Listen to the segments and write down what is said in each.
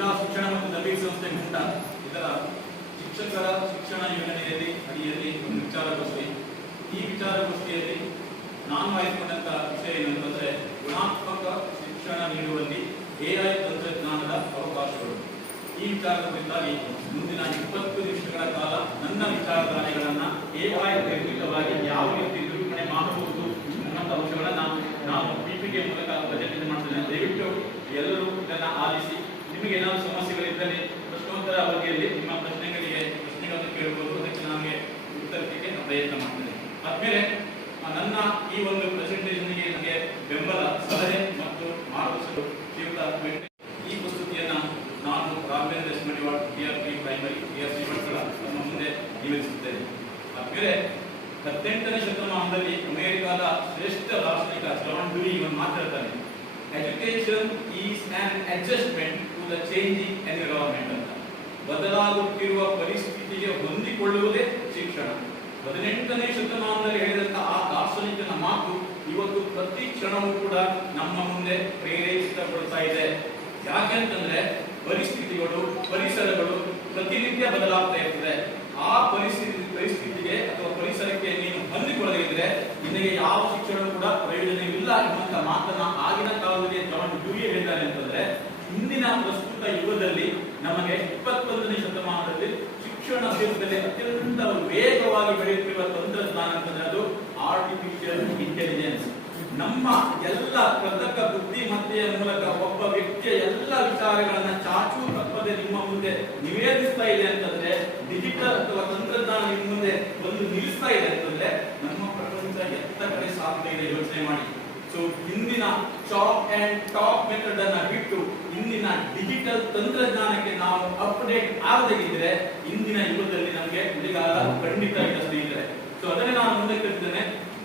ಜಿಲ್ಲಾ ಶಿಕ್ಷಣ ಮತ್ತು ತರಬೇತಿ ಸಂಸ್ಥೆ ಮುಕ್ತ ಇದರ ಶಿಕ್ಷಕರ ಶಿಕ್ಷಣ ಯೋಜನೆಯಲ್ಲಿ ಅಡಿಯಲ್ಲಿ ಒಂದು ವಿಚಾರಗೋಷ್ಠಿ. ಈ ವಿಚಾರಗೋಷ್ಠಿಯಲ್ಲಿ ನಾನು ಆಯ್ದುಕೊಂಡಂತ ವಿಷಯ ಏನಂತಂದ್ರೆ ಗುಣಾತ್ಮಕ ಶಿಕ್ಷಣ ನೀಡುವಲ್ಲಿ AI ತಂತ್ರಜ್ಞಾನದ ಅವಕಾಶಗಳು. ಈ ವಿಚಾರದ ಕುರಿತಾಗಿ ಮುಂದಿನ 20 ನಿಮಿಷಗಳ ಕಾಲ ನನ್ನ ವಿಚಾರಧಾರೆಗಳನ್ನ AI ನಿರ್ಮಿತವಾಗಿ ಯಾವ ರೀತಿ ನಿರೂಪಣೆ ಮಾಡಬಹುದು ಅನ್ನೋ ಅಂಶಗಳನ್ನ ನಾವು PPT ಮೂಲಕ ಪ್ರೆಸೆಂಟೇಷನ್ ಮಾಡ್ತೇನೆ. ದಯವಿಟ್ಟು ಎಲ್ಲರೂ ಇದನ್ನ ಆಲಿಸಿ. ನಿಮಗೆ ಏನಾದರೂ ಸಮಸ್ಯೆಗಳಿದ್ದರೆ ಪ್ರಶ್ನೋತ್ತರ ಅವಧಿಯಲ್ಲಿ ನಿಮ್ಮ ಪ್ರಶ್ನೆಗಳನ್ನು ಕೇಳಬಹುದು. ಅದಕ್ಕೆ ನಾನು ಉತ್ತರಿಸಲಿಕ್ಕೆ ಪ್ರಯತ್ನ ಮಾಡ್ತೇನೆ. ಆದ್ಮೇಲೆ ನನ್ನ ಈ ಒಂದು ಪ್ರೆಸೆಂಟೇಷನ್ಗೆ ನನಗೆ ಬೆಂಬಲ, ಸಲಹೆ ಮತ್ತು ಮಾರ್ಗದರ್ಶನ ಶ್ರೀಯುತ ಈ ಪ್ರಸ್ತುತಿಯನ್ನ ನಾನು Raghavendra S Madiwal DRP primary DRC Bhatkal ನಮ್ಮ ಮುಂದೆ ನಿವೇದಿಸುತ್ತೇನೆ. ಆದ್ಮೇಲೆ 18ನೇ ಶತಮಾನದಲ್ಲಿ ಅಮೆರಿಕದ ಶ್ರೇಷ್ಠ ದಾರ್ಶನಿಕ ಜಾನ್ ಡ್ಯೂಯಿ ಇವನು ಮಾತಾಡ್ತಾನೆ, education is an adjustment to the changing environment ಅಂತ. ಬದಲಾಗುತ್ತಿರುವ ಪರಿಸ್ಥಿತಿಗೆ ಹೊಂದಿಕೊಳ್ಳುವುದೇ ಶಿಕ್ಷಣ. 18ನೇ ಶತಮಾನದಲ್ಲಿ ಹೇಳಿದಂತಹ ಆ ದಾರ್ಶನಿಕನ ಮಾತು ಇವತ್ತು ಪ್ರತಿ ಕ್ಷಣವೂ ಕೂಡ ನಮ್ಮ ಮುಂದೆ ಪ್ರೇರೇಪಿಸಲ್ಪಡ್ತಾ ಇದೆ. ಯಾಕೆಂತಂದ್ರೆ ಪರಿಸ್ಥಿತಿಗಳು, ಪರಿಸರಗಳು ಪ್ರತಿನಿತ್ಯ ಬದಲಾಗ್ತಾ ಇರ್ತದೆ. ಆ ಪರಿಸ್ಥಿತಿಗೆ ಅಥವಾ ಪರಿಸರಕ್ಕೆ ನೀನು ಹೊಂದಿಕೊಳ್ಳದಿದ್ರೆ ನಿನಗೆ ಯಾವ ಶಿಕ್ಷಣ ಕೂಡ ಪ್ರಯೋಜನವಿಲ್ಲ ಎನ್ನುವಂತ ಮಾತನ್ನ ಆಗಿನ ಕಾಲದಲ್ಲಿ ಜಾನ್ ಡ್ಯೂಯಿ ಹೇಳಿದ್ದಾರೆ. ಅಂತಂದ್ರೆ ಇಂದಿನ ಪ್ರಸ್ತುತ ಯುಗದಲ್ಲಿ ನಮಗೆ 21ನೇ ಶತಮಾನದಲ್ಲಿ ಶಿಕ್ಷಣ ಕ್ಷೇತ್ರದಲ್ಲಿ ಅತ್ಯಂತ ವೇಗವಾಗಿ ಬೆಳೆಯುತ್ತಿರುವ ತಂತ್ರಜ್ಞಾನ ಅಂತಂದ್ರೆ ಅದು ಆರ್ಟಿಫಿಷಿಯಲ್ ಇಂಟೆಲಿಜೆನ್ಸ್. ನಮ್ಮ ಎಲ್ಲ ಕೃತಕ ಬುದ್ಧಿಮತ್ತೆಯ ಮೂಲಕ ಒಬ್ಬ ವ್ಯಕ್ತಿಯ ಎಲ್ಲ ವಿಚಾರಗಳನ್ನ ಚಾಚೂ ತಪ್ಪದೆ ನಿಮ್ಮ ಮುಂದೆ ನಿವೇದಿಸ್ತಾ ಇದೆ ಅಂತಂದ್ರೆ, ಡಿಜಿಟಲ್ ಅಥವಾ ತಂತ್ರಜ್ಞಾನ ನಿಮ್ಮ ಮುಂದೆ ಒಂದು ನಿಲ್ಲಿಸ್ತಾ ಇದೆ ಅಂತಂದ್ರೆ ನಮ್ಮ ಪ್ರಪಂಚ ಎತ್ತ ಕಡೆ ಸಾಗ್ತಾ ಇದೆ ಯೋಚನೆ ಮಾಡಿ. ಸೊ ಹಿಂದಿನ ಚಾಕ್ ಅಂಡ್ ಟಾಕ್ ಮೆಥಡ್ ಅನ್ನ ಬಿಟ್ಟು ಇಂದಿನ ಡಿಜಿಟಲ್ ತಂತ್ರಜ್ಞಾನಕ್ಕೆ ನಾವು ಅಪ್ಡೇಟ್ ಆಗದಿದ್ರೆ ಇಂದಿನ ಯುಗದಲ್ಲಿ ನಮಗೆ ಉಳಿಗಾಲ ಖಂಡಿತ ಇದೆ ಸ್ನೇಹಿತರೆ. ಸೊ ಅದನ್ನೇ ನಾನು ಮುಂದಕ್ಕೆ ಇರ್ತೇನೆ.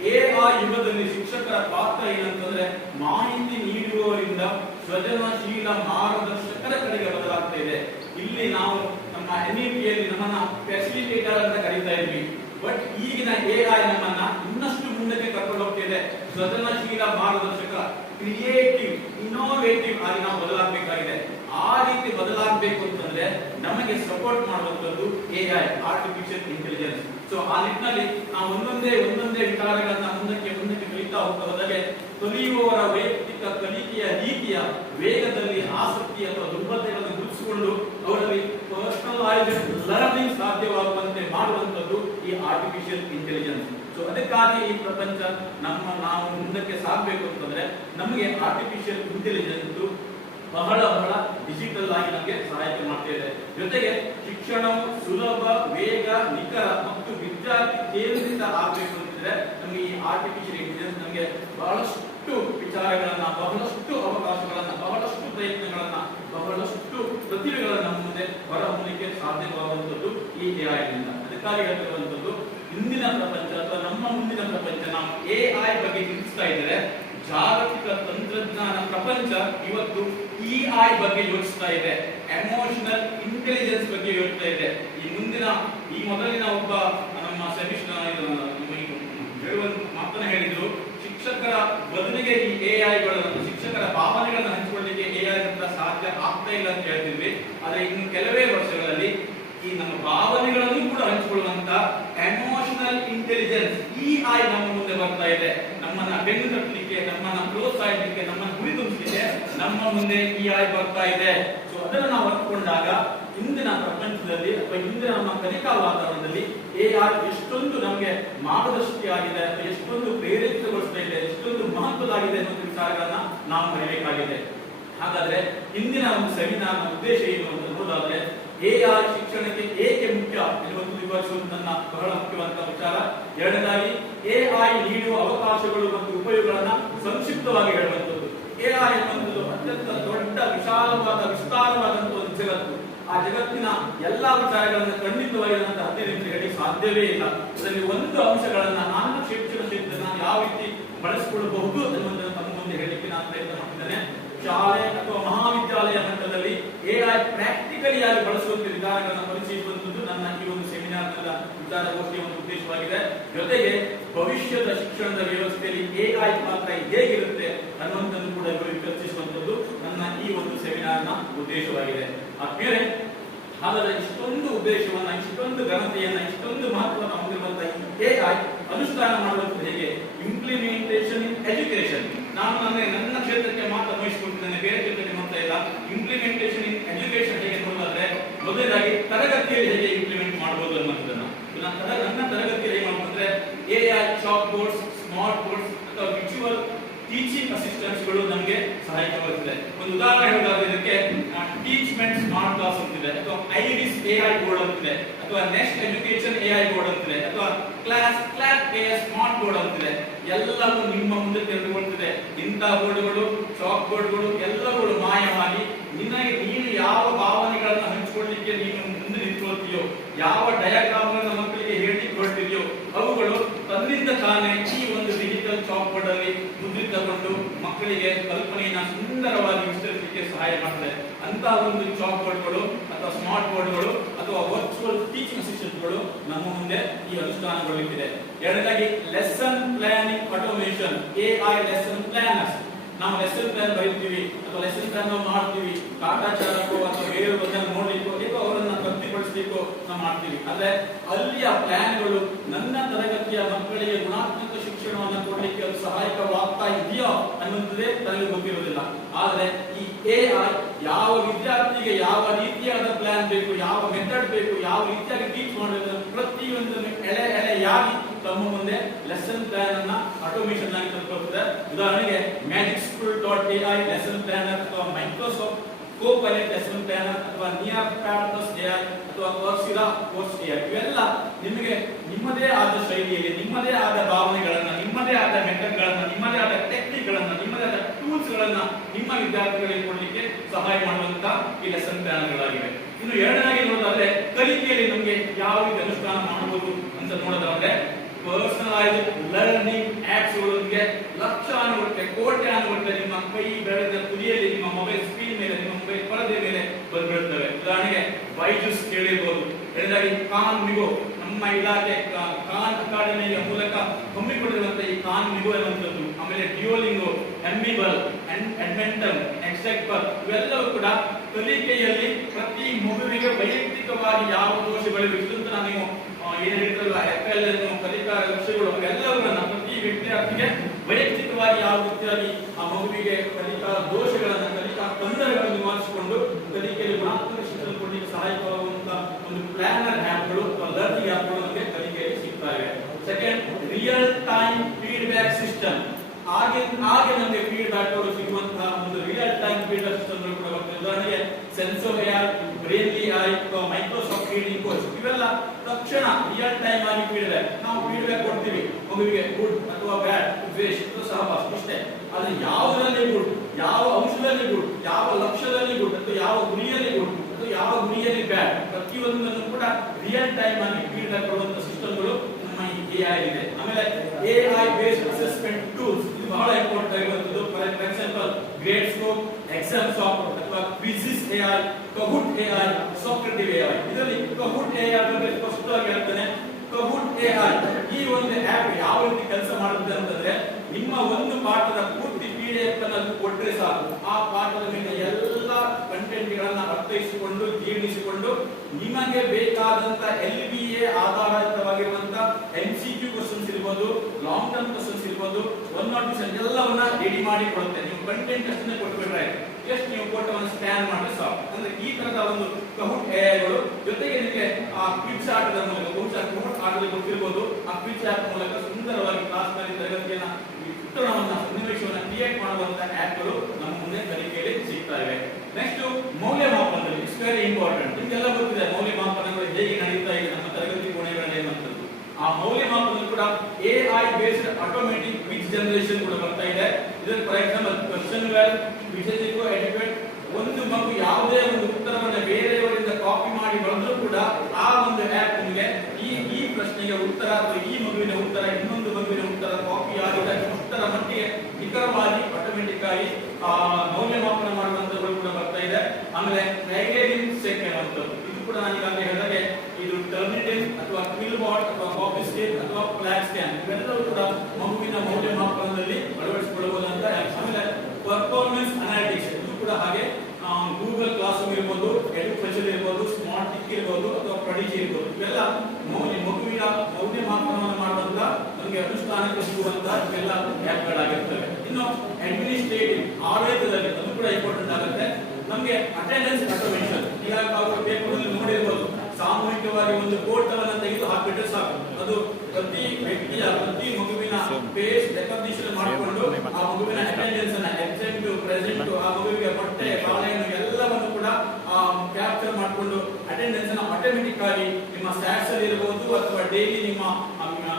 AI ಯುಗದಲ್ಲಿ ಶಿಕ್ಷಕರ ಪಾತ್ರ ಏನಂತಂದ್ರೆ ಮಾಹಿತಿ ನೀಡುವವರಿಂದ ಸೃಜನಶೀಲ ಮಾರ್ಗದರ್ಶಕರ ಕಡೆಗೆ ಬದಲಾಗ್ತಾ ಇದೆ. ಇಲ್ಲಿ ನಾವು ನಮ್ಮ NEP-ಯಲ್ಲಿ ನಮ್ಮನ್ನ ಫೆಸಿಲಿಟೇಟರ್ ಅಂತ ಕರೀತಾ ಇದ್ವಿ. ಬಟ್ ಈಗಿನ AI ನಮ್ಮನ್ನ ಇನ್ನಷ್ಟು ಮುಂದಕ್ಕೆ ಕರ್ಕೊಂಡು ಹೋಗ್ತಿದೆ. ಸೃಜನಶೀಲ ಮಾರ್ಗದರ್ಶಕ, ಕ್ರಿಯೇಟಿವ್, ಇನ್ನೋವೇಟಿವ್ ಆಗಿ ನಾವು ಬದಲಾಗಬೇಕಾಗಿದೆ. ಆ ರೀತಿ ಬದಲಾಗಬೇಕು ಅಂತಂದ್ರೆ ನಮಗೆ ಸಪೋರ್ಟ್ ಮಾಡುವಂತದ್ದು AI, ಆರ್ಟಿಫಿಷಿಯಲ್ ಇಂಟೆಲಿಜೆನ್ಸ್. ಸೊ ಆ ನಿಟ್ಟಿನಲ್ಲಿ ನಾವು ಒಂದೊಂದೇ ವಿಚಾರಗಳನ್ನ ಮುಂದಕ್ಕೆ ಕಲಿತಾ ಹೋಗೋದಾಗೆ ಕಲಿಯುವವರ ವೈಯಕ್ತಿಕ ಕಲಿಕೆಯ ರೀತಿಯ ವೇಗದಲ್ಲಿ ಆಸಕ್ತಿ ಅಥವಾ ದುರ್ಬಲತೆಗಳನ್ನು ಗುರುತಿಸಿಕೊಂಡು ಅವರಲ್ಲಿ ಪರ್ಸನಲೈಸ್ಡ್ ಲರ್ನಿಂಗ್ ಸಾಧ್ಯವಾಗುವಂತೆ ಮಾಡುವಂತದ್ದು ಈ ಆರ್ಟಿಫಿಷಿಯಲ್ ಇಂಟೆಲಿಜೆನ್ಸ್. ಸೊ ಅದಕ್ಕಾಗಿ ಈ ಪ್ರಪಂಚ ನಾವು ಮುಂದಕ್ಕೆ ಸಾಗಬೇಕು ಅಂತಂದ್ರೆ ನಮಗೆ ಆರ್ಟಿಫಿಷಿಯಲ್ ಇಂಟೆಲಿಜೆನ್ಸ್ ಬಹಳ ಡಿಜಿಟಲ್ ಆಗಿ ನಮಗೆ ಸಹಾಯ ಮಾಡ್ತಾ ಇದೆ. ಜೊತೆಗೆ ಶಿಕ್ಷಣವು ಸುಲಭ, ವೇಗ, ನಿಖರ ಮತ್ತು ವಿದ್ಯಾರ್ಥಿ ಕೇಂದ್ರಿತ ಆಗಬೇಕು ಅಂತಿದ್ರೆ ನಮಗೆ ಈ ಆರ್ಟಿಫಿಷಿಯಲ್ ಇಂಟೆಲಿಜೆನ್ಸ್ ನಮಗೆ ಬಹಳಷ್ಟು ವಿಚಾರಗಳನ್ನ, ಬಹಳಷ್ಟು ಅವಕಾಶಗಳನ್ನ, ಬಹಳಷ್ಟು ಪ್ರಯತ್ನಗಳನ್ನ, ಬಹಳಷ್ಟು ಪ್ರತಿಭೆಗಳನ್ನ ನಮ್ಮ ಮುಂದೆ ಹೊರಹೊಮ್ಮಲಿಕ್ಕೆ ಸಾಧ್ಯವಾಗುವಂತದ್ದು ಈ AI ನಿಂದ. ಅದಕ್ಕಾಗಿ ಹೇಳ್ತಿರುವಂತದ್ದು ಇಂದಿನ ಪ್ರಪಂಚ ಅಥವಾ ನಮ್ಮ ಮುಂದಿನ ಪ್ರಪಂಚ ನಾವು AI ಬಗ್ಗೆ ಚಿಂತಿಸ್ತಾ ಇದ್ರೆ ಜಾಗತಿಕ ತಂತ್ರಜ್ಞಾನ ಪ್ರಪಂಚ ಇವತ್ತು EI ಬಗ್ಗೆ ಯೋಚಿಸ್ತಾ ಇದೆ, ಎಮೋಷನಲ್ ಇಂಟೆಲಿಜೆನ್ಸ್ ಬಗ್ಗೆ ಯೋಚಿಸ್ತಾ ಇದೆ. ಈ ಮೊದಲಿನ ಒಬ್ಬ ನಮ್ಮ ಮಾತನ್ನ ಹೇಳಿದ್ರು, ಶಿಕ್ಷಕರ ಬದಲಿಗೆ ಈ AI-ಗಳನ್ನು, ಶಿಕ್ಷಕರ ಭಾವನೆಗಳನ್ನು ಹಂಚಿಕೊಳ್ಳಲಿಕ್ಕೆ AI ಹತ್ರ ಸಾಧ್ಯ ಆಗ್ತಾ ಇಲ್ಲ ಅಂತ ಹೇಳ್ತಿದ್ವಿ. ಆದ್ರೆ ಇನ್ನು ಕೆಲವೇ ವರ್ಷಗಳಲ್ಲಿ ಈ ನಮ್ಮ ಭಾವನೆಗಳನ್ನು ಕೂಡ ಹಂಚಿಕೊಳ್ಳುವಂತ ಎಮೋಷನಲ್ ಇಂಟೆಲಿಜೆನ್ಸ್ EI ನಮ್ಮ ಮುಂದೆ ಬರ್ತಾ ಇದೆ. ನಮ್ಮನ್ನ ಬೆನ್ನು ತಟ್ಟಲಿಕ್ಕೆ, ನಮ್ಮನ್ನ ಪ್ರೋತ್ಸಾಹಿಸಲಿಕ್ಕೆ, ನಮ್ಮನ್ನ ಹುರಿದುಂಬಿಸಲಿಕ್ಕೆ ನಮ್ಮ ಮುಂದೆ EI ಬರ್ತಾ ಇದೆ. ಸೊ ಅದನ್ನು ನಾವು ಅರ್ಥಕೊಂಡಾಗ ಇಂದಿನ ಪ್ರಪಂಚದಲ್ಲಿ ಅಥವಾ ಇಂದಿನ ನಮ್ಮ ಕಲಿಕಾ ವಾತಾವರಣದಲ್ಲಿ AI ಎಷ್ಟೊಂದು ನಮಗೆ ಮಾರ್ಗದರ್ಶಿಯಾಗಿದೆ ಅಥವಾ ಎಷ್ಟೊಂದು ಪ್ರೇರೇಪಿತಗೊಳಿಸ್ತಾ ಇದೆ, ಎಷ್ಟೊಂದು ಮಹತ್ವದಾಗಿದೆ ಅನ್ನೋ ವಿಚಾರಗಳನ್ನ ನಾವು ಅರಿಯಬೇಕಾಗಿದೆ. ಹಾಗಾದ್ರೆ ಇಂದಿನ ಒಂದು ಸೆಮಿನಾರ್ನ ಉದ್ದೇಶ ಏನು ಅಂತ ನೋಡೋದಾದ್ರೆ AI ಶಿಕ್ಷಣಕ್ಕೆ ಏಕೆ ಮುಖ್ಯ ಎನ್ನುವುದು ವಿವರಿಸುವುದು ನನ್ನ ಬಹಳ ಮುಖ್ಯವಾದ ವಿಚಾರ. ಎರಡನೇದಾಗಿ AI ನೀಡುವ ಅವಕಾಶಗಳು ಮತ್ತು ಉಪಯೋಗಗಳನ್ನ ಸಂಕ್ಷಿಪ್ತವಾಗಿ ಹೇಳುವಂಥದ್ದು. AI ಎನ್ನುವಂಥದ್ದು ಅತ್ಯಂತ ದೊಡ್ಡ, ವಿಸ್ತಾರವಾದಂತಹ ಒಂದು ಜಗತ್ತು. ಆ ಜಗತ್ತಿನ ಎಲ್ಲಾ ವಿಚಾರಗಳನ್ನು ಖಂಡಿತವಾಗಿ 15 ನಿಮಿಷ ಹೇಳಿ ಸಾಧ್ಯವೇ ಇಲ್ಲ. ಇದರಲ್ಲಿ ಒಂದು ಅಂಶಗಳನ್ನ ನಾನು ಶಿಕ್ಷಣ ಕ್ಷೇತ್ರದಲ್ಲಿ ನಾನು ಯಾವ ರೀತಿ ಬಳಸಿಕೊಳ್ಳಬಹುದು ಎನ್ನುವುದನ್ನು ತಮ್ಮ ಮುಂದೆ ಹೇಳಲಿಕ್ಕೆ ನಾನು ಪ್ರಯತ್ನ ಮಾಡ್ತಿದ್ದೇನೆ. ಶಾಲೆ ಅಥವಾ ಮಹಾವಿದ್ಯಾಲಯ ಮಟ್ಟದಲ್ಲಿ AI ಪ್ರಾಕ್ಟಿಕಲಿ ಆಗಿ ಬಳಸುವಂತ ವಿಧಾನಗಳನ್ನು ಪರಿಚಯಿಸುವಂತದ್ದು ನನ್ನ ಈ ಒಂದು ಸೆಮಿನಾರ್ನ ವಿಚಾರಗೋಷ್ಠಿಯ ಒಂದು ಉದ್ದೇಶವಾಗಿದೆ. ಜೊತೆಗೆ ಭವಿಷ್ಯದ ಶಿಕ್ಷಣದ ವ್ಯವಸ್ಥೆಯಲ್ಲಿ AI ಪಾತ್ರ ಹೇಗಿರುತ್ತೆ ಅನ್ನುವಂಥದ್ದು ಕೂಡ ಚರ್ಚಿಸುವಂತದ್ದು ನನ್ನ ಈ ಈ ಒಂದು ಸೆಮಿನಾರ್ನ ಉದ್ದೇಶವಾಗಿದೆ. ಆದ್ಮೇಲೆ ಹಾಗಾದ್ರೆ ಇಷ್ಟೊಂದು ಉದ್ದೇಶವನ್ನ, ಇಷ್ಟೊಂದು ಘನತೆಯನ್ನ, ಇಷ್ಟೊಂದು ಮಹತ್ವವನ್ನು ಹೊಂದಿರುವಂತಹ ಈ AI ಅನುಷ್ಠಾನ ಮಾಡುವುದು ಹೇಗೆ, ಇಂಪ್ಲಿಮೆಂಟೇಷನ್ ಇನ್ ಎಜುಕೇಶನ್. ನಾನು ನನ್ನ ಕ್ಷೇತ್ರಕ್ಕೆ ಮಾತ್ರ ವಹಿಸಿಕೊಂಡಿದ್ದೇನೆ, ಬೇರೆ ಕ್ಷೇತ್ರಕ್ಕೆ ಮಾತ್ರ ಇಲ್ಲ. ಇಂಪ್ಲಿಮೆಂಟೇಷನ್ ಇನ್ ಎಜುಕೇಶನ್ ಹೇಗೆ ನೋಡೋದಾದ್ರೆ, ಮೊದಲಾಗಿ ತರಗತಿಯಲ್ಲಿ ಹೇಗೆ ಇಂಪ್ಲಿಮೆಂಟ್ ಮಾಡಬಹುದು ಅನ್ನೋದನ್ನ ನನ್ನ ತರಗತಿಯಲ್ಲಿ ಹೇಗೆ ಮಾಡ್ಕೊಂಡ್ರೆ AI chalk boards, smart boards ಅಥವಾ ವಿರ್ಚುವಲ್ ಟೀಚಿಂಗ್ ಅಸಿಸ್ಟೆಂಟ್ಸ್ಗಳು ನಮಗೆ ಸಹಾಯಕವಾಗುತ್ತದೆ. ಒಂದು ಉದಾಹರಣೆ ಹೇಳೋದಾದ್ರೆ ಇದಕ್ಕೆ ಟೀಚ್ಮೆಂಟ್ ಸ್ಮಾರ್ಟ್ ಕ್ಲಾಸ್ ಅಂತಿದೆ, ಅಥವಾ ಐರಿಸ್ AI ಬೋರ್ಡ್ ಅಂತಿದೆ, ಅಥವಾ ನೆಕ್ಸ್ಟ್ ಎಜುಕೇಶನ್ AI ಬೋರ್ಡ್ ಅಂತಿದೆ, ಅಥವಾ ಕ್ಲಾಸ್ AI ಸ್ಮಾರ್ಟ್ ಬೋರ್ಡ್ ಅಂತಿದೆ. ಎಲ್ಲವೂ ನಿಮ್ಮ ಮುಂದೆ ತೆರೆದುಕೊಳ್ಳುತ್ತಿದೆ. ಇಂಥ ಬೋರ್ಡ್ಗಳು, ಚಾಕ್ ಬೋರ್ಡ್ಗಳು ಎಲ್ಲಗಳು ಮಾಯವಾಗಿ ನೀನು ಯಾವ ಭಾವನೆಗಳನ್ನು ಹಂಚಿಕೊಳ್ಳಲಿಕ್ಕೆ ನೀನು ಮುಂದೆ ನಿಂತ್ಕೊಳ್ತೀಯೋ, ಯಾವ ಡಯಾಗ್ರಾಮ್ಗಳನ್ನು ಮಕ್ಕಳಿಗೆ ಹೇಳಿಕೊಳ್ತಿದೆಯೋ ಅವುಗಳು ತನ್ನಿಂದ ತಾನೇ ಈ ಒಂದು ಡಿಜಿಟಲ್ ಚಾಕ್ ಬೋರ್ಡ್ ಅಲ್ಲಿ ಮುದ್ರಿತಗೊಂಡು ಮಕ್ಕಳಿಗೆ ಕಲ್ಪನೆಯನ್ನು ಸುಂದರವಾಗಿ ವಿಸ್ತರಿಸಲಿಕ್ಕೆ ಸಹಾಯ ಮಾಡ್ತದೆ. ಅಂತಹ ಒಂದು ಚಾಕ್ ಬೋರ್ಡ್ಗಳು ಅಥವಾ ಸ್ಮಾರ್ಟ್ ಬೋರ್ಡ್ಗಳು ಅಥವಾ ವರ್ಚುವಲ್ ಟೀಚಿಂಗ್ ಅಸಿಸ್ಟೆಂಟ್ಗಳು ನಮ್ಮ ಮುಂದೆ ಈ ಅನುಷ್ಠಾನಗೊಳ್ಳಲಿಕ್ಕಿದೆ. ಎರಡನೇದಾಗಿ lesson planning automation, AI lesson planners. ನಾವು ಲೆಸನ್ ಪ್ಲಾನ್ ಬರೀತೀವಿ ಅಥವಾ ಲೆಸನ್ ಪ್ಲಾನ್ ಮಾಡ್ತೀವಿ, ಕಾಟಾಚಾರಕ್ಕೋ ಅಥವಾ ಬೇರೆ ಬಂದಾಗ ನೋಡ್ಲಿಕ್ಕೋ ಅಥವಾ ಅವರನ್ನ ತೃಪ್ತಿಪಡಿಸಲಿಕ್ಕೋ ನಾವು ಮಾಡ್ತೀವಿ. ಆದ್ರೆ ಅಲ್ಲಿಯ ಪ್ಲಾನ್ಗಳು ನನ್ನ ತರಗತಿಯ ಮಕ್ಕಳಿಗೆ ಗುಣಾತ್ಮಕ ಶಿಕ್ಷಣವನ್ನು ಕೊಡ್ಲಿಕ್ಕೆ ಅದು ಸಹಾಯಕವಾಗ್ತಾ ಇದೆಯೋ ಅನ್ನುವಂಥದ್ದೇ ತನಗೆ ಗೊತ್ತಿರೋದಿಲ್ಲ. ಆದ್ರೆ ಈ AI ಯಾವ ವಿದ್ಯಾರ್ಥಿಗೆ ಯಾವ ರೀತಿಯಾದ ಪ್ಲಾನ್ ಬೇಕು, ಯಾವ ಮೆಥಡ್ ಬೇಕು, ಯಾವ ರೀತಿಯಾಗಿ ಟೀಚ್ ಮಾಡಬೇಕು, ಪ್ರತಿಯೊಂದನ್ನು ಎಳೆಯಾಗಿ ತಮ್ಮ ಮುಂದೆ ಲೆಸನ್ ಪ್ಲಾನ್ ಅನ್ನ ಆಟೋಮೇಷನ್ ಆಗಿ ತಂದುಕೊಳ್ತದೆ. ಉದಾಹರಣೆಗೆ MagicSchool.ai ಲೆಸನ್ ಪ್ಲಾನರ್, ಅಥವಾ ಮೈಕ್ರೋಸಾಫ್ಟ್ ಕೋಪೈಲಟ್ ಲೆಸನ್ ಪ್ಲಾನರ್, ಅಥವಾ ನಿಯರ್ಪ್ಯಾಡ್ AI ಅಥವಾ Coursera ಕೋರ್ಸ್ AI, ಇವೆಲ್ಲ ನಿಮಗೆ ನಿಮ್ಮದೇ ಆದ ಶೈಲಿಯಲ್ಲಿ, ನಿಮ್ಮದೇ ಆದ ಭಾವನೆಗಳನ್ನ, ನಿಮ್ಮದೇ ಆದ ಮೆಥಡ್ಗಳನ್ನ, ನಿಮ್ಮದೇ ಆದ ಟೆಕ್ನಿಕ್ಗಳನ್ನ, ನಿಮ್ಮದೇ ಆದ ಟೂಲ್ಸ್ ಗಳನ್ನ ನಿಮ್ಮ ವಿದ್ಯಾರ್ಥಿಗಳಿಗೆ ಕೊಡಲಿಕ್ಕೆ ಸಹಾಯ ಮಾಡುವಂತ ಈ ಲೆಸನ್ ಪ್ಲಾನ್ಗಳಾಗಿವೆ. ಇನ್ನು ಎರಡನೇದಾಗಿ ನೋಡೋದಾದ್ರೆ ಕಲಿಕೆಯಲ್ಲಿ ನಮಗೆ ಯಾವ ರೀತಿ ಅನುಷ್ಠಾನ ಮಾಡಬಹುದು ಅಂತ ನೋಡೋದಾದ್ರೆ ಪರ್ಸನಲೈಸ್ಡ್ ಲರ್ನಿಂಗ್ ಆಪ್ಸ್ ಗಳೊಂದಿಗೆ ಲಕ್ಷಾನುಗಟ್ಟಲೆ, ಕೋಟ್ಯಾನುಗಟ್ಟಲೆ ನಿಮ್ಮ ಕೈ ಬೆಳೆದ ತುದಿಯಲ್ಲಿ, ನಿಮ್ಮ ಮೊಬೈಲ್ ಸ್ಕ್ರೀನ್ ಮೇಲೆ, ನಿಮ್ಮ ಮೊಬೈಲ್ ಪರದೆ ಮೇಲೆ ಬಂದ್ಬಿಡ್ತವೆ. ಉದಾಹರಣೆಗೆ ಬೈಜೂಸ್ ಕೇಳಿರ್ಬೋದು. ಎರಡನೇದಾಗಿ ಖಾನ್ ಮಿಗೋ, ನಮ್ಮ ಇಲಾಖೆ ಖಾನ್ ಅಕಾಡೆಮಿಯ ಮೂಲಕ ಹಮ್ಮಿಕೊಂಡಿರುವಂತಹ ಈ ಖಾನ್ ಮಿಗೋ ಎನ್ನುವಂಥದ್ದು. ಆಮೇಲೆ ಡಿಯೋಲಿಂಗೋ, ಎಮ್ಮಿಬಲ್, ಎಡ್ಮೆಂಟನ್, ಎಕ್ಸೆಕ್ಪರ್, ಇವೆಲ್ಲವೂ ಕೂಡ ಕಲಿಕೆಯಲ್ಲಿ ಪ್ರತಿ ಮಗುವಿಗೆ ವೈಯಕ್ತಿಕವಾಗಿ ಯಾವ ದೋಷಗಳಿವೆ ಇದಂತ ನಾನು ಏನು ಹೇಳ್ತಾರಲ್ಲ FL ಕಲಿಕಾ ಲಕ್ಷ್ಯಗಳು ಅವೆಲ್ಲವನ್ನ ಪ್ರತಿ ವಿದ್ಯಾರ್ಥಿಗೆ ವೈಯಕ್ತಿಕವಾಗಿ ಯಾವ ರೀತಿಯಾಗಿ ಆ ಮಗುವಿಗೆ ಕಲಿಕಾ ದೋಷಗಳನ್ನ, ಕಲಿಕಾ ತೊಂದರೆಗಳನ್ನು ನಿವಾರಿಸಿಕೊಂಡು ಕಲಿಕೆಯಲ್ಲಿ ಗುಣಾತ್ಮಕ ಶಿಕ್ಷಣ ಕೊಡಲಿಕ್ಕೆ ಸಹಾಯಕವಾಗುವಂತಹ ಒಂದು ಪ್ಲಾನರ್ ಆ್ಯಪ್ಗಳು ಅಥವಾ ಲರ್ನಿಂಗ್ ಆ್ಯಪ್ಗಳು ನಮಗೆ ಕಲಿಕೆಯಲ್ಲಿ ಸಿಗ್ತಾ ಇವೆ. Second, real time feedback system. ಹಾಗೆ ನಮಗೆ ಫೀಡ್ಬ್ಯಾಕ್ಗಳು ಸಿಗುವಂತಹ ಒಂದು ರಿಯಲ್ ಟೈಮ್ ಫೀಡ್ಬ್ಯಾಕ್ ಸಿಸ್ಟಮ್ಗಳು ಕೂಡ ಬರ್ತದೆ. ಉದಾಹರಣೆಗೆ ಸೆನ್ಸರ್ AI, ಬ್ರೇನ್ಲಿ AI ಅಥವಾ ಮೈಕ್ರೋಸಾಫ್ಟ್ ರೀಡಿಂಗ್ ಕೋಚ್, ಇವೆಲ್ಲ ತಕ್ಷಣ ರಿಯಲ್ ಟೈಮ್ ಆಗಿ ಫೀಡ್ಬ್ಯಾಕ್ ನಾವು ಫೀಡ್ಬ್ಯಾಕ್ ಕೊಡ್ತೀವಿ ಮಗುವಿಗೆ, ಗುಡ್ ಅಥವಾ ಬ್ಯಾಡ್, ದ್ವೇಷ ಅಥವಾ ಸಹವಾಸ, ಇಷ್ಟೇ. ಆದ್ರೆ ಯಾವುದರಲ್ಲಿ ಗುಡ್, ಯಾವ ಅಂಶದಲ್ಲಿ ಗುಡ್, ಯಾವ ಲಕ್ಷ್ಯದಲ್ಲಿ ಗುಡ್, ಅಥವಾ ಯಾವ ಗುರಿಯಲ್ಲಿ ಗುಡ್ ಅಥವಾ ಯಾವ ಗುರಿಯಲ್ಲಿ ಬ್ಯಾಡ್, ಪ್ರತಿಯೊಂದನ್ನು ಕೂಡ ರಿಯಲ್ ಟೈಮ್ ಆಗಿ ಫೀಡ್ಬ್ಯಾಕ್ ಕೊಡುವಂತ ಸಿಸ್ಟಮ್ಗಳು ನಮ್ಮ ಈ AI ಇದೆ. ಆಮೇಲೆ AI ಬೇಸ್ಡ್ ಅಸೆಸ್ಮೆಂಟ್ ಟೂಲ್ಸ್, ಇದು ಬಹಳ ಇಂಪಾರ್ಟೆಂಟ್ ಆಗಿರುವಂತದ್ದು. For example grade scope, exam soft ಅಥವಾ ಕ್ವಿಜಿಸ್ AI, ಕಹುಟ್ AI, ಸಾಕ್ರೆಟಿವ್ AI. ಇದರಲ್ಲಿ ಕಹುಟ್ AI ಬಗ್ಗೆ ಸ್ಪಷ್ಟವಾಗಿ ಹೇಳ್ತಾನೆ. ಕಹುಟ್ AI ಈ ಒಂದು ಆಪ್ ಯಾವ ರೀತಿ ಕೆಲಸ ಮಾಡುತ್ತೆ ಅಂತಂದ್ರೆ, ನಿಮ್ಮ ಒಂದು ಪಾಠದ ಪೂರ್ತಿ PDF ಅನ್ನು ಕೊಟ್ಟರೆ ಸಾಕು, ಆ ಪಾಠದ ಮೇಲೆ ಎಲ್ಲ ಕಂಟೆಂಟ್ ಗಳನ್ನ ಅರ್ಥೈಸಿಕೊಂಡು ಜೀರ್ಣಿಸಿಕೊಂಡು ನಿಮಗೆ ಬೇಕಾದಂತ LBA ಆಧಾರಿತವಾಗಿರುವಂತ MCQ ಕ್ವೆಶ್ಚನ್ಸ್ ಇರಬಹುದು, ಲಾಂಗ್ ಟರ್ಮ್ ಕ್ವೆಶ್ಚನ್ಸ್ ಇರಬಹುದು, 1 or 2 ಎಲ್ಲವನ್ನ ರೆಡಿ ಮಾಡಿ ಕೊಡುತ್ತೆ. ನೀವು ಕಂಟೆಂಟ್ ಅಷ್ಟನ್ನೇ ಕೊಟ್ಬಿಟ್ರೆ ಜಸ್ಟ್ ನೀವು ಫೋಟೋವನ್ನು ಸ್ಕ್ಯಾನ್ ಮಾಡಿ ಸಾಕು. ಅಂದ್ರೆ ಈ ತರದ ಒಂದು ಕಹುಟ್ AIಗಳು ಜೊತೆಗೆ ನಿಮಗೆ ಆ ಕ್ವಿಜ್ ಆಟದ ಮೂಲಕ, ಬಹುಶಃ ಕಹುಟ್ ಆಟದಲ್ಲಿ ಗೊತ್ತಿರಬಹುದು, ಆ ಕ್ವಿಜ್ ಆಪ್ ಮೂಲಕ ಸುಂದರವಾಗಿ ಕ್ಲಾಸ್ ನಲ್ಲಿ ತರಗತಿಯನ್ನ, ಉತ್ತರವನ್ನ, ಸನ್ನಿವೇಶವನ್ನ ಕ್ರಿಯೇಟ್ ಮಾಡುವಂತ ಆಪ್ಗಳು ನಮ್ಮ ಮುಂದೆ ಕಲಿಕೆಯಲ್ಲಿ ಸಿಗ್ತಾ ಇವೆ. ನೆಕ್ಸ್ಟ್, ಮೌಲ್ಯಮಾಪನದಲ್ಲಿ ಇಟ್ಸ್ ವೆರಿ ಇಂಪಾರ್ಟೆಂಟ್. ನಿಮಗೆಲ್ಲ ಗೊತ್ತಿದೆ ಮೌಲ್ಯಮಾಪನಗಳು ಹೇಗೆ ನಡೀತಾ ಇದೆ ನಮ್ಮ ತರಗತಿ ಕೋಣೆಗಳಲ್ಲಿ ಅನ್ನುವಂಥದ್ದು. ಆ ಮೌಲ್ಯಮಾಪನ ಕೂಡ AI based automatic quiz generation ಕೂಡ ಬರ್ತಾ ಇದೆ. ಇದರ ಫಾರ್ ಎಕ್ಸಾಂಪಲ್ ಕ್ವೆಶ್ಚನ್ ವೇರ್ ವಿಷಯಕ್ಕೂ ಎಡಿಕ್ವೇಟ್, ಒಂದು ಮಗು ಯಾವುದೇ ಒಂದು ಉತ್ತರವನ್ನು ಬೇರೆಯವರಿಂದ ಕಾಪಿ ಮಾಡಿ ಬರೆದ್ರೂ ಕೂಡ ಆ ಒಂದು ಆಪ್ ನಿಮಗೆ ಈ ಪ್ರಶ್ನೆಗೆ ಉತ್ತರ ಅಥವಾ ಈ ಮಗುವಿನ ಉತ್ತರ ಇನ್ನೊಂದು ಮಗುವಿನ ಉತ್ತರ ಕಾಪಿ ಆಗಿದೆ ಅಷ್ಟರ ಮಟ್ಟಿಗೆ ನಿಖರವಾಗಿ ಆಟೋಮೆಟಿಕ್ ಆಗಿ ಮೌಲ್ಯಮಾಪನ ಮಾಡುವಂತಗಳು ಕೂಡ ಬರ್ತಾ ಇದೆ. ಆಮೇಲೆ ಲೈಬ್ರರಿ ಚೆಕ್ ಅನ್ನುವಂಥದ್ದು, ಇದು ಕೂಡ ನಾನು ಈಗಾಗಲೇ ಹೇಳಿದಾಗೆ ಇದು ಟರ್ನಿಟಿನ್ ಅಥವಾ ಕ್ವಿಲ್ಬಾಟ್ ಅಥವಾ ಕಾಪಿ ಸ್ಕೇಲ್ ಅಥವಾ ಫ್ಲಾಗ್ ಸ್ಕ್ಯಾನ್ ಇವೆಲ್ಲವೂ ಕೂಡ ಮಗುವಿನ ಮೌಲ್ಯಮಾಪನದಲ್ಲಿ ಅಳವಡಿಸಿಕೊಳ್ಳಬಹುದಂತ. ಆಮೇಲೆ ಪರ್ಫಾರ್ಮೆನ್ಸ್ ಅನಾಲಿಟಿಕ್ಸ್, ಇದು ಕೂಡ ಹಾಗೆ ಕುಕ್ ಇರ್ಬೋದು ಅಥವಾ ಪ್ರೊಡಿಜಿ ಇರ್ಬೋದು, ಇವೆಲ್ಲ ಮಗುವಿನ ಮೌಲ್ಯಮಾಪನವನ್ನು ಮಾಡುವಂತ ನಮಗೆ ಅನುಷ್ಠಾನಕ್ಕೆ ಸಿಗುವಂತ ಇವೆಲ್ಲ ಆ್ಯಪ್ಗಳಾಗಿರ್ತವೆ. ಇನ್ನು ಅಡ್ಮಿನಿಸ್ಟ್ರೇಟಿವ್ ಆಡಳಿತದಲ್ಲಿ ಅದು ಕೂಡ ಇಂಪಾರ್ಟೆಂಟ್ ಆಗುತ್ತೆ ನಮಗೆ. ಅಟೆಂಡೆನ್ಸ್ ಆಟೋಮೇಷನ್, ಈಗ ನಾವು ಪೇಪರ್ನಲ್ಲಿ ನೋಡಿರ್ಬೋದು, ಸಾಮೂಹಿಕವಾಗಿ ಒಂದು ಫೋಟೋವನ್ನು ತೆಗೆದು ಹಾಕಿಬಿಟ್ರೆ ಸಾಕು, ಅದು ಪ್ರತಿ ವ್ಯಕ್ತಿಯ ಪ್ರತಿ ಮಗುವಿನ ಫೇಸ್ ರೆಕಗ್ನಿಷನ್ ಮಾಡಿಕೊಂಡು ಆ ಮಗುವಿನ ಅಟೆಂಡೆನ್ಸ್ ಅನ್ನ ಎಬ್ಸೆಂಟ್ ಪ್ರೆಸೆಂಟ್ ಆ ಮಗುವಿಗೆ ಹೊಟ್ಟೆ ಬಾಳೆಹಣ್ಣು ಎಲ್ಲವನ್ನು ಕೂಡ ಕ್ಯಾಪ್ಚರ್ ಮಾಡಿಕೊಂಡು ಅಟೆಂಡೆನ್ಸ್ ಅನ್ನ ಆಟೋಮೆಟಿಕ್ ಆಗಿ ನಿಮ್ಮ ಸ್ಟ್ಯಾಟ್ಸ್ ಅಲ್ಲಿ ಇರಬಹುದು ಅಥವಾ ಡೈಲಿ ನಿಮ್ಮ